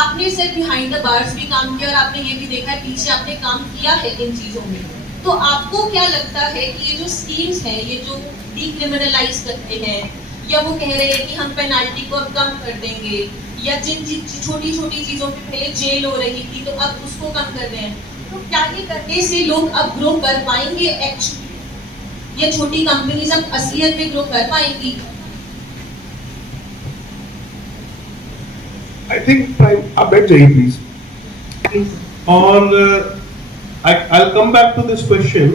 आपने सिर्फ बिहाइंड द बार्स भी काम किया और आपने ये भी देखा है पीछे आपने काम किया है इन चीज़ों में। तो आपको क्या लगता है कि ये जो स्कीम्स हैं, ये जो डीक्रिमिनलाइज करते हैं या वो कह रहे हैं कि हम पेनाल्टी को अब कम कर देंगे, या जिन छोटी छोटी चीज़ों पे पहले जेल हो रही थी तो अब उसको कम कर रहे हैं, तो क्या ये करने से लोग अब ग्रो कर पाएंगे एक्चुअली, या छोटी कंपनीज अब असलियत में ग्रो कर पाएंगी? आई थिंक आप बैठ जाइए प्लीज। और I'll come back to this question.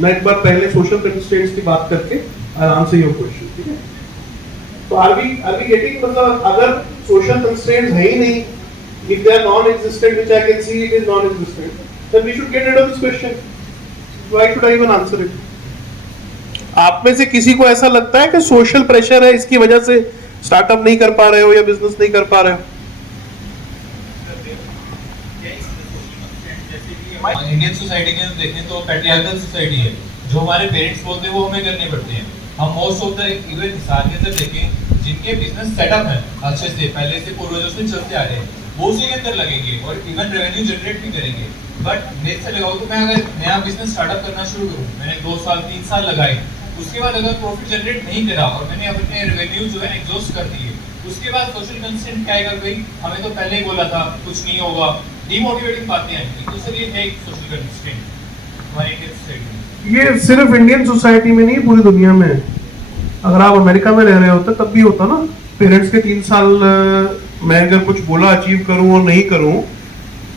मैं एक बार पहले सोशल कंस्ट्रेंट्स की बात करके I'll answer your question, ठीक है? तो are we getting, मतलब अगर सोशल कंस्ट्रेंट्स है ही नहीं, if they are non-existent, which I can see it is non-existent, then we should get rid of this question. Why should I even answer it? आप में से किसी को ऐसा लगता है कि सोशल प्रेशर है, इसकी वजह से स्टार्टअप नहीं कर पा रहे हो या बिजनेस नहीं कर पा रहे हो? इंडियन सोसाइटी के देखें तो पैट्रियार्कल सोसाइटी है, जो हमारे पेरेंट्स बोलते हैं वो हमें करने पड़ते हैं। हम मोस्ट ऑफ द इवन इंसान से देखें जिनके बिजनेस सेटअप है अच्छे से पहले से पूर्वजों से चलते आ रहे हैं, वो उसी के अंदर लगेंगे और इवन रेवेन्यू जनरेट भी करेंगे। बट मेरे से लगाओ तो मैं अगर नया बिजनेस स्टार्टअप करना शुरू करूँ, मैंने 2 साल 3 साल लगाए, उसके बाद अगर प्रॉफिट जनरेट नहीं करा और मैंने अपने रेवेन्यू जो है एग्जॉस्ट कर दिए, उसके बाद सोशल कंस्ट्रेंट क्या आएगा? भाई हमें तो पहले ही बोला था कुछ नहीं होगा, डिमोटिवेटिंग बातें आएंगी। तो सर ये है एक सोशल कंस्ट्रेंट हमारी इंडियन सोसाइटी में। ये सिर्फ इंडियन सोसाइटी में नहीं, पूरी दुनिया में है। अगर आप अमेरिका में रह रहे होते तब भी होता ना, पेरेंट्स के 3 साल मैं अगर कुछ बोला अचीव करूं और नहीं करूं,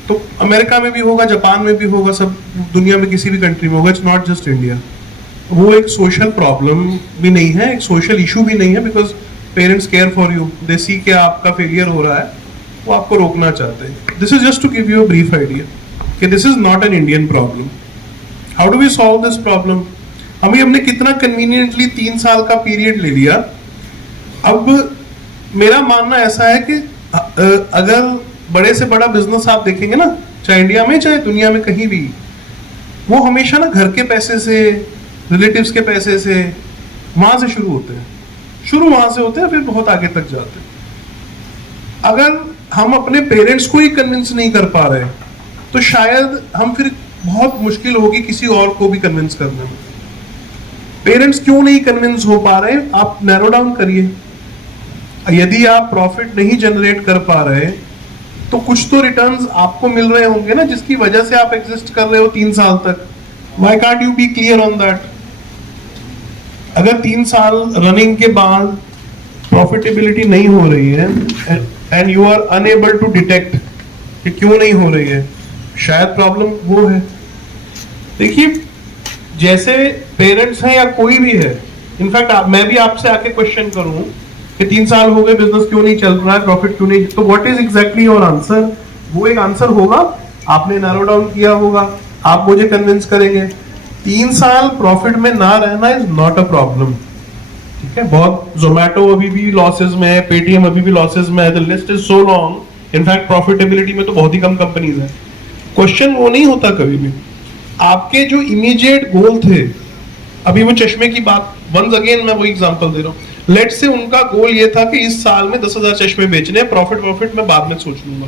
तो अमेरिका में भी होगा, जापान में भी होगा, सब दुनिया में किसी भी कंट्री में होगा। It's not just India. वो एक सोशल प्रॉब्लम भी नहीं है, एक सोशल इशू भी नहीं है, because parents care for you, they see कि आपका फेलियर हो रहा है, वो आपको रोकना चाहते हैं। This is just to give you a brief idea कि this is not an Indian problem. How do we solve this problem? हमने कितना कन्वीनियंटली 3 साल का पीरियड ले लिया। अब मेरा मानना ऐसा है कि अगर बड़े से बड़ा बिजनेस आप देखेंगे ना, चाहे इंडिया में चाहे दुनिया में कहीं भी, वो हमेशा ना घर के पैसे से, रिलेटिव्स के पैसे से, वहां से शुरू होते हैं। शुरू वहां से होते हैं, फिर बहुत आगे तक जाते हैं। अगर हम अपने पेरेंट्स को ही कन्विंस नहीं कर पा रहे, तो शायद हम फिर बहुत मुश्किल होगी किसी और को भी कन्विंस करने में। पेरेंट्स क्यों नहीं कन्विंस हो पा रहे, आप नैरो डाउन करिए। यदि आप प्रॉफिट नहीं जनरेट कर पा रहे, तो कुछ तो रिटर्न्स आपको मिल रहे होंगे ना, जिसकी वजह से आप एग्जिस्ट कर रहे हो 3 साल तक। Why can't you be clear on that? अगर 3 साल रनिंग के बाद प्रॉफिटेबिलिटी नहीं हो रही है and you are unable to detect कि क्यों नहीं हो रही है, शायद प्रॉब्लम वो है। देखिए, जैसे पेरेंट्स हैं या कोई भी है, इनफैक्ट मैं भी आपसे आके क्वेश्चन करूं कि 3 साल हो गए, बिजनेस क्यों नहीं चल रहा है, प्रॉफिट क्यों नहीं, तो what is exactly your answer? वो एक आंसर होगा, आपने नैरो डाउन किया होगा, आप मुझे कन्विंस करेंगे। 3 साल प्रॉफिट में ना रहना इज नॉट अ प्रॉब्लम, ठीक है। बहुत जोमैटो अभी भी लॉसेस में है, पेटीएम अभी भी लॉसेस में है, the list is so long. In fact profitability में तो बहुत ही कम कंपनीज है। क्वेश्चन वो नहीं होता कभी भी, आपके जो इमीडिएट गोल थे, अभी वो चश्मे की बात, वंस अगेन मैं वो एग्जांपल दे रहा हूँ। लेट से उनका गोल ये था कि इस साल में 10,000 चश्मे बेचने, प्रॉफिट मैं बाद में सोच लूंगा।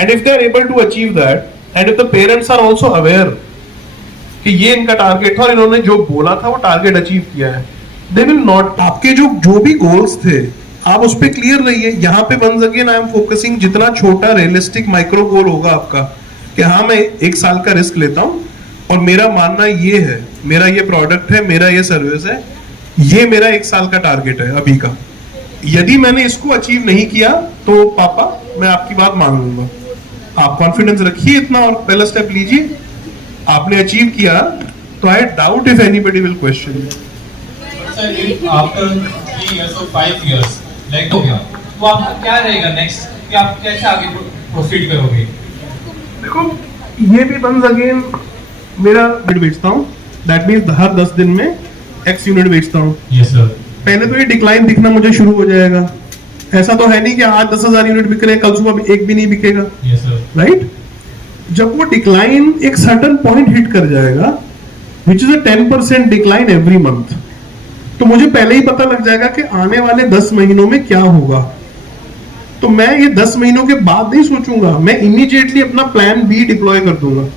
And if they are able to achieve that, and if the parents are also aware कि ये इनका टारगेट था और इन्होंने जो बोला था वो टारगेट अचीव किया है, दे विल नॉट। आपके जो भी गोल्स थे, आप उस पर क्लियर रहिए। यहाँ पे once again I am focusing, जितना छोटा रियलिस्टिक माइक्रो गोल होगा आपका कि हाँ मैं 1 साल का रिस्क लेता हूँ और मेरा मानना ये है, मेरा ये प्रोडक्ट है, मेरा ये सर्विस है, ये मेरा 1 साल का टारगेट है अभी का। यदि मैंने इसको अचीव नहीं किया तो पापा मैं आपकी बात मान लूंगा। आप कॉन्फिडेंस रखिए इतना और पहला स्टेप लीजिए। आपने अचीव किया तो I doubt if anybody will question you. After 3 years or 5 years like हो गया, तो आपका क्या रहेगा नेक्स्ट, कि आप कैसे आगे प्रोसीड करोगे? देखो, ये भी वंस अगेन मेरा बेचता हूँ, दैट मींस हर 10 दिन में X यूनिट बेचता हूँ। Yes sir. पहले तो ये डिक्लाइन दिखना मुझे शुरू हो जाएगा। ऐसा तो है नहीं कि आज 10,000 यूनिट बिक रहे हैं, कल सुबह एक भी नहीं बिकेगा। Yes sir. राइट? जब वो डिक्लाइन एक सर्टेन पॉइंट हिट कर जाएगा, which is a 10% decline every month, तो मुझे पहले ही पता लग जाएगा कि आने वाले 10 महीनों में क्या होगा। तो मैं ये 10 महीनों के बाद नहीं सोचूंगा, मैं इमीडिएटली अपना प्लान बी डिप्लॉय कर दूंगा।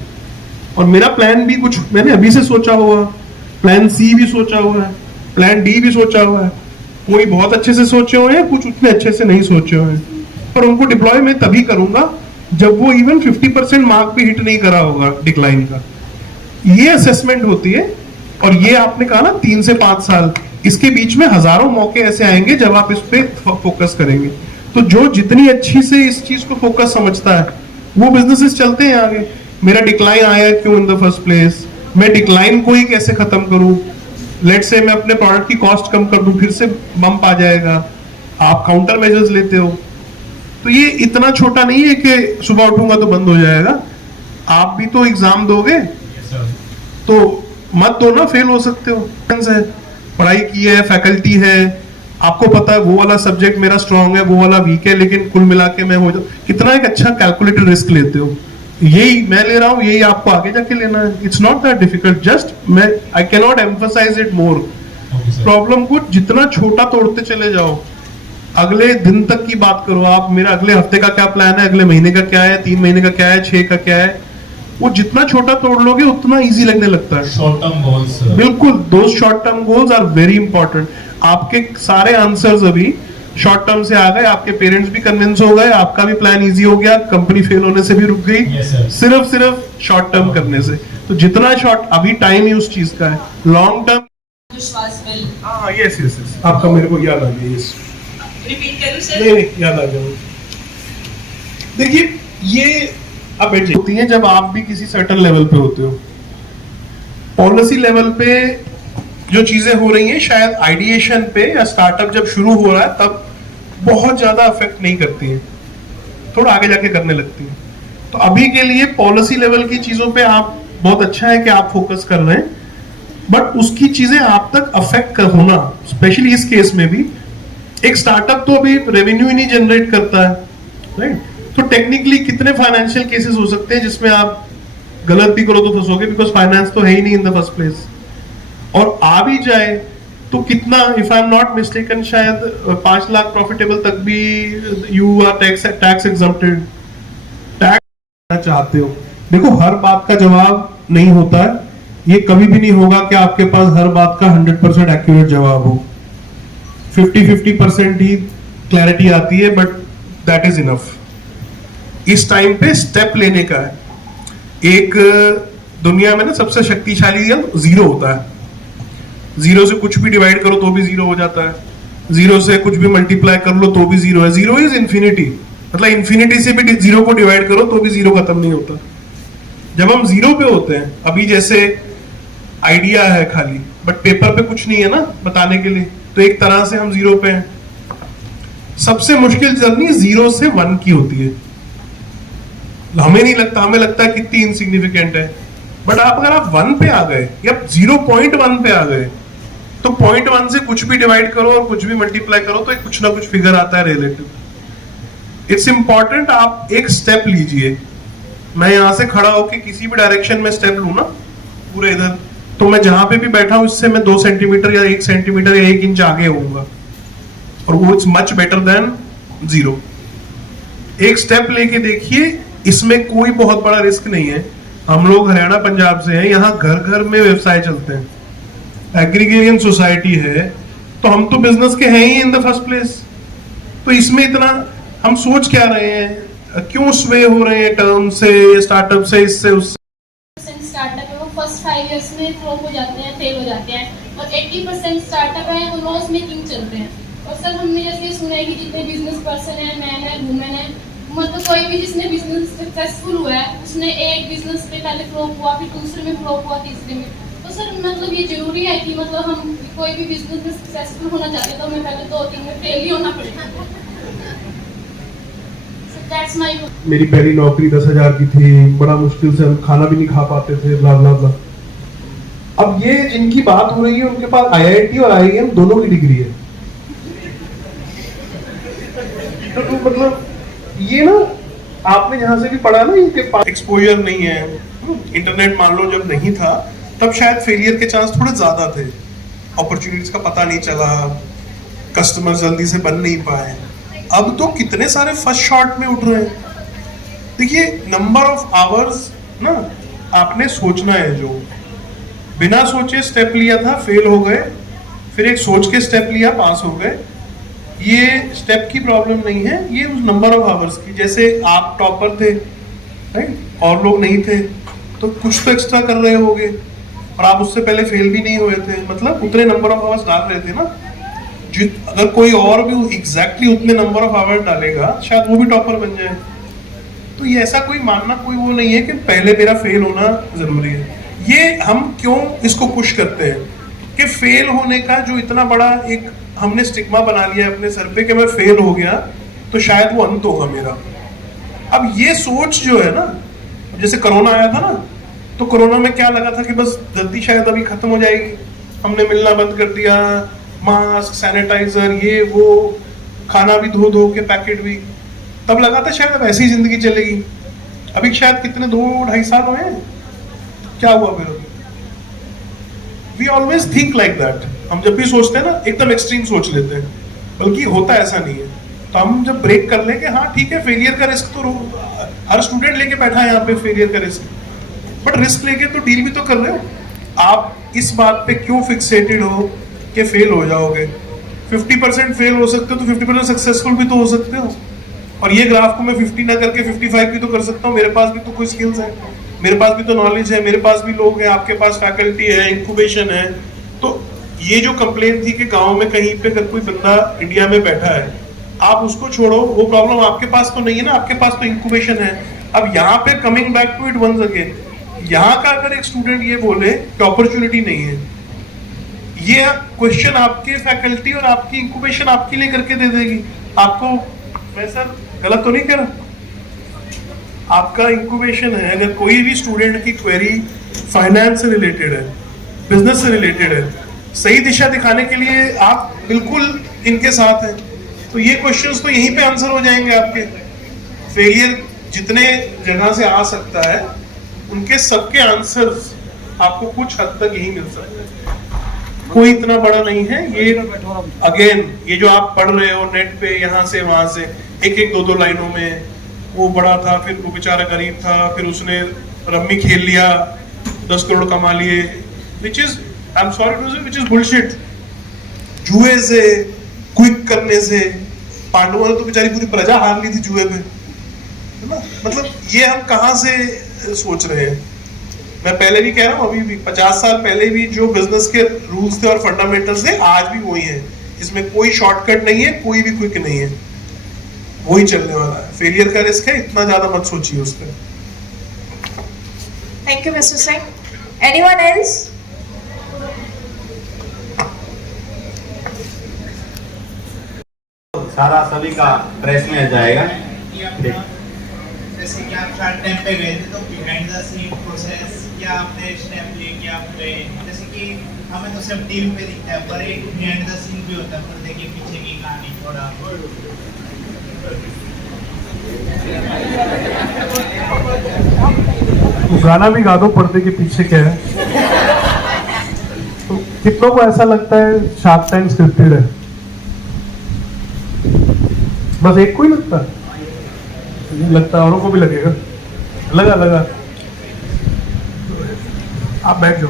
और मेरा प्लान बी कुछ मैंने अभी से सोचा हुआ, प्लान सी भी सोचा हुआ है, प्लान डी भी सोचा हुआ है। कोई बहुत अच्छे से सोचे हुए हैं, कुछ उतने अच्छे से नहीं सोचे हुए हैं, पर उनको डिप्लॉय मैं तभी करूंगा जब वो इवन 50% मार्क भी हिट नहीं करा होगा डिक्लाइन का। ये असेसमेंट होती है। और ये आपने कहा ना 3 से 5 साल, इसके बीच में हजारों मौके ऐसे आएंगे जब आप इस पे फोकस करेंगे। तो जो जितनी अच्छी से इस चीज को फोकस समझता है, वो बिजनेसेस चलते हैं आगे। मेरा डिक्लाइन आया क्यों इन द फर्स्ट प्लेस, मैं डिक्लाइन को ही कैसे खत्म करूं। लेट्स से मैं अपने प्रोडक्ट की कॉस्ट कम कर दूं, फिर से बम्प आ जाएगा। आप काउंटर मेजर्स लेते हो, तो ये इतना छोटा नहीं है कि सुबह उठूंगा तो बंद हो जाएगा। आप भी तो एग्जाम दोगे, तो मत दो ना, फेल हो सकते हो। पढ़ाई की है, फैकल्टी है, आपको पता है वो वाला सब्जेक्ट मेरा स्ट्रांग है, वो वाला वीक है, लेकिन कुल मिला के मैं हो जाऊं। कितना एक अच्छा कैलकुलेटेड रिस्क लेते हो। यही मैं ले रहा हूँ, यही आपको आगे जाके लेना है। It's not that difficult, just मैं I can not emphasise it more. Problem को जितना छोटा तोड़ते चले जाओ, अगले दिन तक की बात करो आप, मेरा अगले हफ्ते का क्या प्लान है, अगले महीने का क्या है, 3 महीने का क्या है, 6 का क्या है, वो जितना छोटा तोड़ लोगे उतना इजी लगने लगता है। शॉर्ट टर्म गोल्स, बिल्कुल, दो short term goals are very important. आपके सारे आंसर्स अभी शॉर्ट टर्म से आ गए, आपके पेरेंट्स भी कन्विंस हो गए, आपका भी प्लान इजी हो गया, कंपनी फेल होने से भी रुक गई, सिर्फ शॉर्ट टर्म करने से। तो जितना शॉर्ट अभी टाइम ही उस चीज का है, लॉन्ग टर्म विश्वास मिल हाँ यस यस यस आपका मेरे को याद आ गया। यस रिपीट करूं सर? नहीं याद आ गया। देखिए ये अब होती है जब आप भी किसी सर्टेन लेवल पे होते हो। पॉलिसी लेवल पे जो चीजें हो रही हैं शायद आइडिएशन पे या स्टार्टअप जब शुरू हो रहा है तब बहुत ज्यादा अफेक्ट नहीं करती है, थोड़ा आगे जाके करने लगती है। तो अभी के लिए पॉलिसी लेवल की चीजों पे आप बहुत अच्छा है कि आप फोकस कर रहे हैं, बट उसकी चीजें आप तक अफेक्ट कर होना, स्पेशली इस केस में भी एक स्टार्टअप तो अभी रेवेन्यू ही नहीं जनरेट करता है, राइट? तो टेक्निकली कितने फाइनेंशियल केसेस हो सकते हैं जिसमें आप गलत भी करो तो फंसोगे, बिकॉज फाइनेंस तो है ही नहीं इन द फर्स्ट प्लेस। और आ भी जाए तो कितना, if I am not mistaken, शायद 5 लाख प्रॉफिटेबल तक भी you are tax exempted. Tax चाहते हो, देखो हर बात का जवाब नहीं होता है, ये कभी भी नहीं होगा कि आपके पास हर बात का 100% एक्यूरेट जवाब हो। 50-50% ही क्लैरिटी आती है, बट दैट इज इनफ। इस टाइम पे स्टेप लेने का है। एक दुनिया में ना सबसे शक्तिशाली जीरो होता है। जीरो से कुछ भी डिवाइड करो तो भी जीरो हो जाता है, जीरो से कुछ भी मल्टीप्लाई कर लो तो भी जीरो है। जीरो इज इन्फिनिटी, मतलब इन्फिनिटी से भी जीरो को डिवाइड करो तो भी जीरो खत्म नहीं होता। जब हम जीरो पे होते हैं, अभी जैसे आइडिया है खाली, बट पेपर पे कुछ नहीं है ना बताने के लिए, तो एक तरह से हम जीरो पे हैं। सबसे मुश्किल जर्नी 0 से 1 की होती है। हमें नहीं लगता, हमें लगता है कितनी इनसिग्निफिकेंट है, बट आप अगर आप 1 पे आ गए या 0.1 पे आ गए तो 0.1 से कुछ भी डिवाइड करो और कुछ भी मल्टीप्लाई करो तो कुछ ना कुछ फिगर आता है रिलेटिव। इट्स इंपॉर्टेंट आप एक स्टेप लीजिए। मैं यहां से खड़ा होकर किसी भी डायरेक्शन में स्टेप लू ना पूरे इधर, तो मैं जहां पे भी बैठा हूं इससे मैं 2 सेंटीमीटर या 1 सेंटीमीटर या 1 इंच आगे होऊंगा, और वो इट्स मच बेटर देन 0। एक स्टेप लेके देखिए, इसमें कोई बहुत बड़ा रिस्क नहीं है। हम लोग हरियाणा पंजाब से हैं, यहाँ घर घर में व्यवसाय चलते हैं, एग्रीगेरियन सोसाइटी है, तो हम तो बिजनेस के हैं ही इन द फर्स्ट प्लेस। तो इसमें इतना हम सोच क्या रहे हैं, क्यों स्वे हो रहे हैं टर्म से, स्टार्टअप से, इससे उससे। स्टार्टअप है वो फर्स्ट 5 इयर्स में फ्लॉप हो जाते हैं, फेल हो जाते हैं, और 80% स्टार्टअप है वो लॉस मेकिंग चलते हैं। और सर हमने जैसे सुना है कि जितने बिजनेस पर्सन है, मैन है, वुमेन है, मतलब कोई भी जिसने बिजनेस सक्सेसफुल हुआ है उसने एक बिजनेस पे पहले फ्लॉप हुआ, फिर दूसरे में फ्लॉप हुआ, तीसरे में। तो सर मतलब ये जरूरी है कि मतलब हम कोई भी बिजनेस में सक्सेसफुल होना चाहते हैं तो हमें पहले 2-3 में फेल ही होना पड़ेगा। That's my... मेरी पहली नौकरी 10,000 की थी, बड़ा मुश्किल से हम खाना भी नहीं खा पाते थे, ब्ला ब्ला ब्ला। अब ये जिनकी बात हो रही है उनके पास IIT और IIM दोनों की डिग्री है। तो मतलब ये ना आपने जहां से भी पढ़ा ना, इनके पास एक्सपोजर नहीं है, इंटरनेट मान लो जब नहीं था तब शायद फेलियर के चांस थोड़े ज्यादा थे, अपॉर्चुनिटीज का पता नहीं चला, कस्टमर जल्दी से बन नहीं पाए। अब तो कितने सारे फर्स्ट शॉट में उठ रहे हैं। देखिए नंबर ऑफ आवर्स ना आपने सोचना है, जो बिना सोचे स्टेप लिया था फेल हो गए, फिर एक सोच के स्टेप लिया पास हो गए। ये स्टेप की प्रॉब्लम नहीं है, ये उस नंबर ऑफ आवर्स की। जैसे आप टॉपर थे, राइट, और लोग नहीं थे, तो कुछ तो एक्स्ट्रा कर रहे होगे, और आप उससे पहले फेल भी नहीं हुए थे, मतलब उतने नंबर ऑफ आवर्स डाल रहे थे ना। अगर कोई और भी एग्जैक्टली उतने नंबर ऑफ आवर्स डालेगा शायद वो भी टॉपर बन जाए। तो ये ऐसा कोई मानना कोई वो नहीं है कि पहले मेरा फेल होना जरूरी है। ये हम क्यों इसको पुश करते हैं कि फेल होने का जो इतना बड़ा एक हमने स्टिग्मा बना लिया अपने सर पे कि मैं फेल हो गया तो शायद वो अंत होगा मेरा। अब ये सोच जो है ना, जैसे कोरोना आया था ना, तो कोरोना में क्या लगा था कि बस धरती शायद अभी खत्म हो जाएगी, हमने मिलना बंद कर दिया, मास्क, सैनिटाइजर, ये वो, खाना भी धो धो के पैकेट भी, तब लगा था शायद अब ऐसी जिंदगी चलेगी। अभी शायद कितने 2-2.5 साल हुए हैं, क्या हुआ फिर? We always think like that. हम जब भी सोचते हैं ना एकदम एक्सट्रीम सोच लेते हैं, बल्कि होता ऐसा नहीं है। तो हम जब ब्रेक कर लें कि हाँ ठीक है, फेलियर का रिस्क तो हर स्टूडेंट लेके बैठा है यहाँ पे, फेलियर का रिस्क, बट रिस्क लेके तो डील भी तो कर रहे हो। आप इस बात पे क्यों फिक्सेटेड हो कि फेल हो जाओगे? 50% फेल हो सकते हो तो 50% सक्सेसफुल भी तो हो सकते हो। और ये ग्राफ को मैं 50 ना करके 55 भी तो कर सकता हूँ। मेरे पास भी तो कोई स्किल्स है, मेरे पास भी तो नॉलेज है, मेरे पास भी लोग हैं, आपके पास फैकल्टी है, इंक्यूबेशन है। तो ये जो कंप्लेंट थी कि गांव में कहीं पे अगर कोई बंदा इंडिया में बैठा है, आप उसको छोड़ो, वो प्रॉब्लम आपके पास तो नहीं है ना, आपके पास तो इंक्यूबेशन है। अब यहाँ पे coming back to it once again, यहाँ का अगर एक स्टूडेंट ये बोले कि अपॉर्चुनिटी नहीं है, ये क्वेश्चन आपके फैकल्टी और आपकी इंक्यूबेशन आपके लिए करके दे देगी आपको। मैं सर गलत तो नहीं कह रहा? आपका इंक्यूबेशन है, अगर कोई भी स्टूडेंट की क्वेरी फाइनेंस से रिलेटेड है, बिजनेस से रिलेटेड है, सही दिशा दिखाने के लिए आप बिल्कुल इनके साथ हैं। तो ये क्वेश्चंस तो यहीं पे आंसर हो जाएंगे आपके। फेलियर जितने जगह से आ सकता है, उनके सबके आंसर्स आपको कुछ हद तक यही मिल सकते हैं। कोई इतना बड़ा नहीं है ये। अगेन ये जो आप पढ़ रहे हो नेट पे, यहाँ से वहां से, एक एक 2-2 लाइनों में, वो बड़ा था, फिर वो बेचारा गरीब था, फिर उसने रम्मी खेल लिया, 10 करोड़ कमा लिए, which is, I am sorry to say, which is bullshit. जुए से, क्विक करने से, पांडवों ने तो बेचारी पूरी प्रजा हार ली थी जुए पे, है ना। मतलब ये हम कहाँ से सोच रहे हैं? मैं पहले भी कह रहा हूँ, अभी भी 50 साल पहले भी जो बिजनेस के रूल्स थे और फंडामेंटल्स थे, आज भी वही है। इसमें कोई शॉर्टकट नहीं है, कोई भी क्विक नहीं है, वही चलने वाला है। फेलियर का रिस्क है, इतना ज्यादा मत सोचिए उस पर। Thank you, Mr. Singh. Anyone else? सारा सभी का प्रेस में आ जाएगा। जैसे कि आप शार्क टैंक पे गए थे, तो बिहाइंड द सीन प्रोसेस क्या आपने स्टेप लिए, क्या आपने, जैसे कि हमें तो सिर्फ टीवी पे दिखता है, पर एक बिहाइंड द सीन भी होता है, पर्दे के पीछे की कहानी थोड़ा। तो गाना भी गा दो, पर्दे के पीछे क्या है। तो कितनों को ऐसा लगता है शार्क टैंक स्क्रिप्टेड है? बस एक को ही लगता है? लगता है औरों को भी लगेगा। लगा आप बैठ जाओ।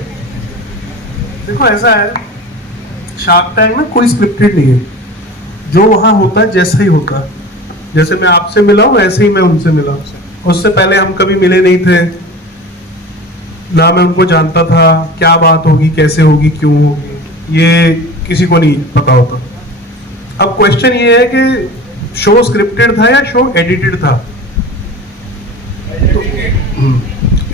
देखो ऐसा है, शार्क टैंक में कोई स्क्रिप्टेड नहीं है, जो वहां होता है जैसा ही होता है। जैसे मैं आपसे मिला हूं, ऐसे ही मैं उनसे मिला। उससे पहले हम कभी मिले नहीं थे, ना मैं उनको जानता था, क्या बात होगी, कैसे होगी, क्यों होगी, ये किसी को नहीं पता होता। अब क्वेश्चन ये है कि शो स्क्रिप्टेड था या शो एडिटेड था? तो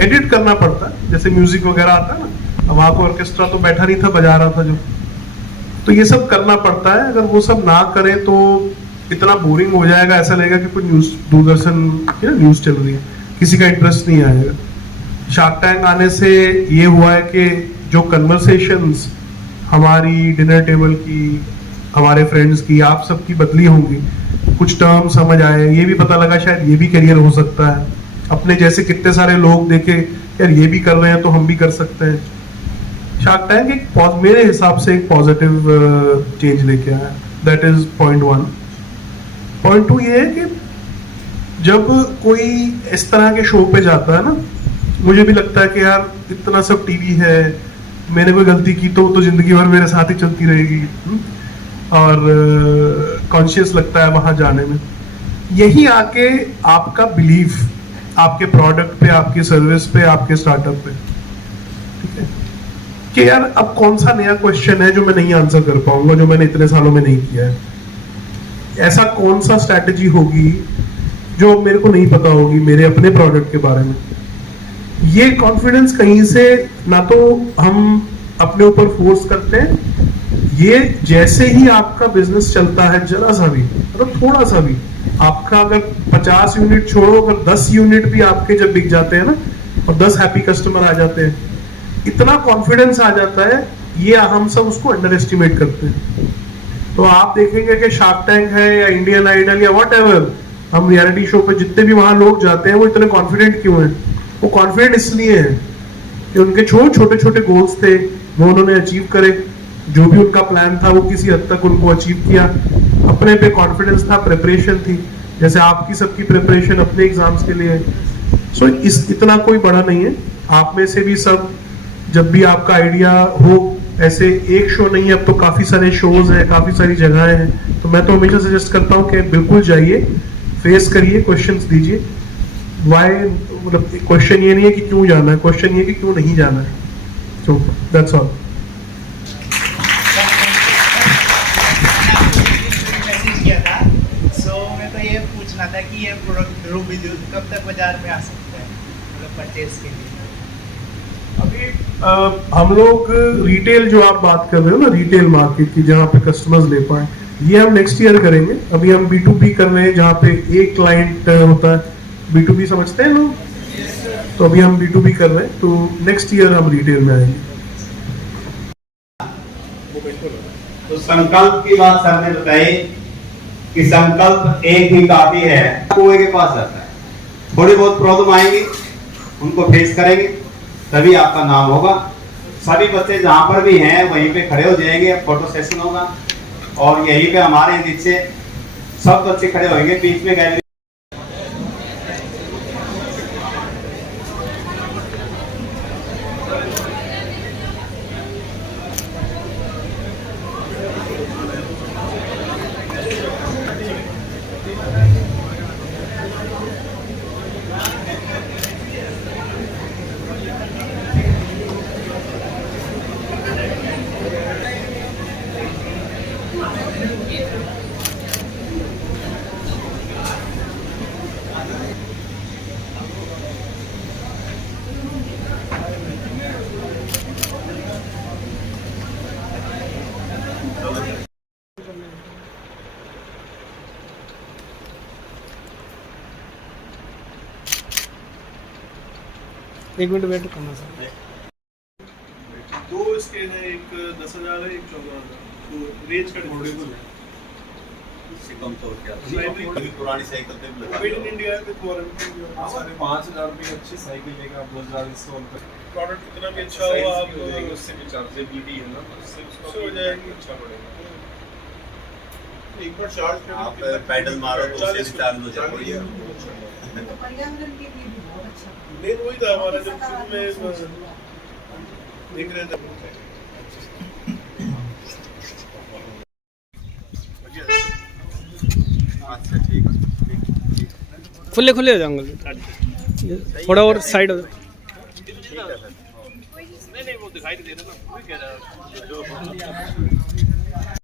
एडिट करना पड़ता है, जैसे म्यूजिक वगैरह आता है ना। अब वहां पर ऑर्केस्ट्रा तो बैठा नहीं था, बजा रहा था जो, तो ये सब करना पड़ता है। अगर वो सब ना करें तो इतना बोरिंग हो जाएगा, ऐसा लगेगा कि कोई न्यूज, दूरदर्शन न्यूज चल रही है, किसी का इंटरेस्ट नहीं आएगा। शार्क टैंक आने से ये हुआ है कि जो कन्वर्सेशंस हमारी डिनर टेबल की, हमारे फ्रेंड्स की, आप सबकी बदली होंगी। कुछ टर्म समझ आए, ये भी पता लगा शायद ये भी करियर हो सकता है। अपने जैसे कितने सारे लोग देखे, यार ये भी कर रहे हैं तो हम भी कर सकते हैं। शार्क टैंक एक मेरे हिसाब से एक पॉजिटिव चेंज लेके आया। That is point 1। पॉइंट 2 ये है कि जब कोई इस तरह के शो पे जाता है ना, मुझे भी लगता है कि यार इतना सब टीवी है, मैंने कोई गलती की तो जिंदगी भर मेरे साथ ही चलती रहेगी, और कॉन्शियस लगता है वहां जाने में। यही आके आपका बिलीफ आपके प्रोडक्ट पे, आपकी सर्विस पे, आपके स्टार्टअप पे, ठीक है, कि यार अब कौन सा नया क्वेश्चन है जो मैं नहीं आंसर कर पाऊंगा, जो मैंने इतने सालों में नहीं किया है। ऐसा कौन सा स्ट्रैटेजी होगी जो मेरे को नहीं पता होगी मेरे अपने प्रोडक्ट के बारे में। ये कॉन्फिडेंस कहीं से ना तो हम अपने ऊपर फोर्स करते हैं, ये जैसे ही आपका बिजनेस चलता है, जरा सा भी, मतलब थोड़ा सा भी, आपका अगर 50 यूनिट छोड़ो, अगर 10 यूनिट भी आपके जब बिक जाते हैं ना, और 10 हैप्पी कस्टमर आ जाते हैं, इतना कॉन्फिडेंस आ जाता है, ये हम सब उसको अंडर एस्टिमेट करते हैं। तो आप देखेंगे कि शार्क टैंक है या इंडियन आइडल या व्हाटएवर, हम रियलिटी शो पे जितने भी वहां लोग जाते हैं, वो इतने कॉन्फिडेंट क्यों हैं? वो कॉन्फिडेंट इसलिए है कि उनके छोटे छोटे गोल्स थे, वो उन्होंने अचीव करे। जो भी उनका प्लान था वो किसी हद तक उनको अचीव किया। अपने पे कॉन्फिडेंस था, प्रिपरेशन थी, जैसे आपकी सबकी प्रिपरेशन अपने एग्जाम्स के लिए। सो इतना कोई बड़ा नहीं है। आप में से भी सब, जब भी आपका आइडिया हो ऐसे एक शो नहीं है, अब तो काफ़ी सारे शोज़ हैं, काफ़ी सारी जगहें हैं। तो मैं तो हमेशा सजेस्ट करता हूँ कि बिल्कुल जाइए, फेस करिए, क्वेश्चंस दीजिए। वाई, मतलब क्वेश्चन ये नहीं है कि क्यों जाना है, क्वेश्चन ये है कि क्यों नहीं जाना है। So that's all. मैसेज किया था, सो मैं तो ये पूछना था कि ये प्रोडक्ट ध्रुव विद्युत कब तक बाजार में आ सकता है, मतलब परचेज के लिए? अभी हम लोग रिटेल, जो आप बात कर रहे हो ना, रिटेल मार्केट की, जहाँ पे कस्टमर्स ले पाए, ये हम नेक्स्ट ईयर करेंगे। अभी हम B2B कर रहे हैं, जहाँ पे एक क्लाइंट होता है। B2B समझते हैं लोग? तो अभी हम B2B कर रहे हैं, तो नेक्स्ट ईयर हम रिटेल में आएंगे। तो संकल्प की बात सर ने बताई कि संकल्प एक ही काफी है। कुएं के पास रहता है, थोड़ी बहुत प्रॉब्लम आएंगी, उनको फेस करेंगे, तभी आपका नाम होगा। सभी बच्चे जहाँ पर भी हैं वहीं पे खड़े हो जाएंगे, फोटो सेशन होगा और यहीं पे हमारे नीचे सब बच्चे खड़े होंगे, बीच में गैलरी। एक मिनट वेट करना सर। दो इसके हैं, एक 10,000 है, एक 14,000। तो रेंज का डिफरेंस है। इससे कम तो क्या, अभी पुरानी साइकिल पे भी लगा मेड इन इंडिया है, विद वारंटी। साढ़े 5,000 की अच्छी साइकिल लेकर आप 10,000 इंस्टॉल कर, प्रोडक्ट कितना भी अच्छा हो, आप उससे भी चार्जेबिलिटी है ना, उससे उससे हो जाएगी। अच्छा पड़ेगा। एक बार चार्ज करो, आप पैडल मारो तो उससे भी चार्ज हो जाएगा। पर्यावरण के लिए भी बहुत अच्छा। मेन वही था हमारा, जब शुरू में देख रहे थे। अच्छा ठीक है, खुले खुले हो जाऊंगा, थोड़ा और साइड हो जाओ। नहीं वो दिखाई दे रहा था।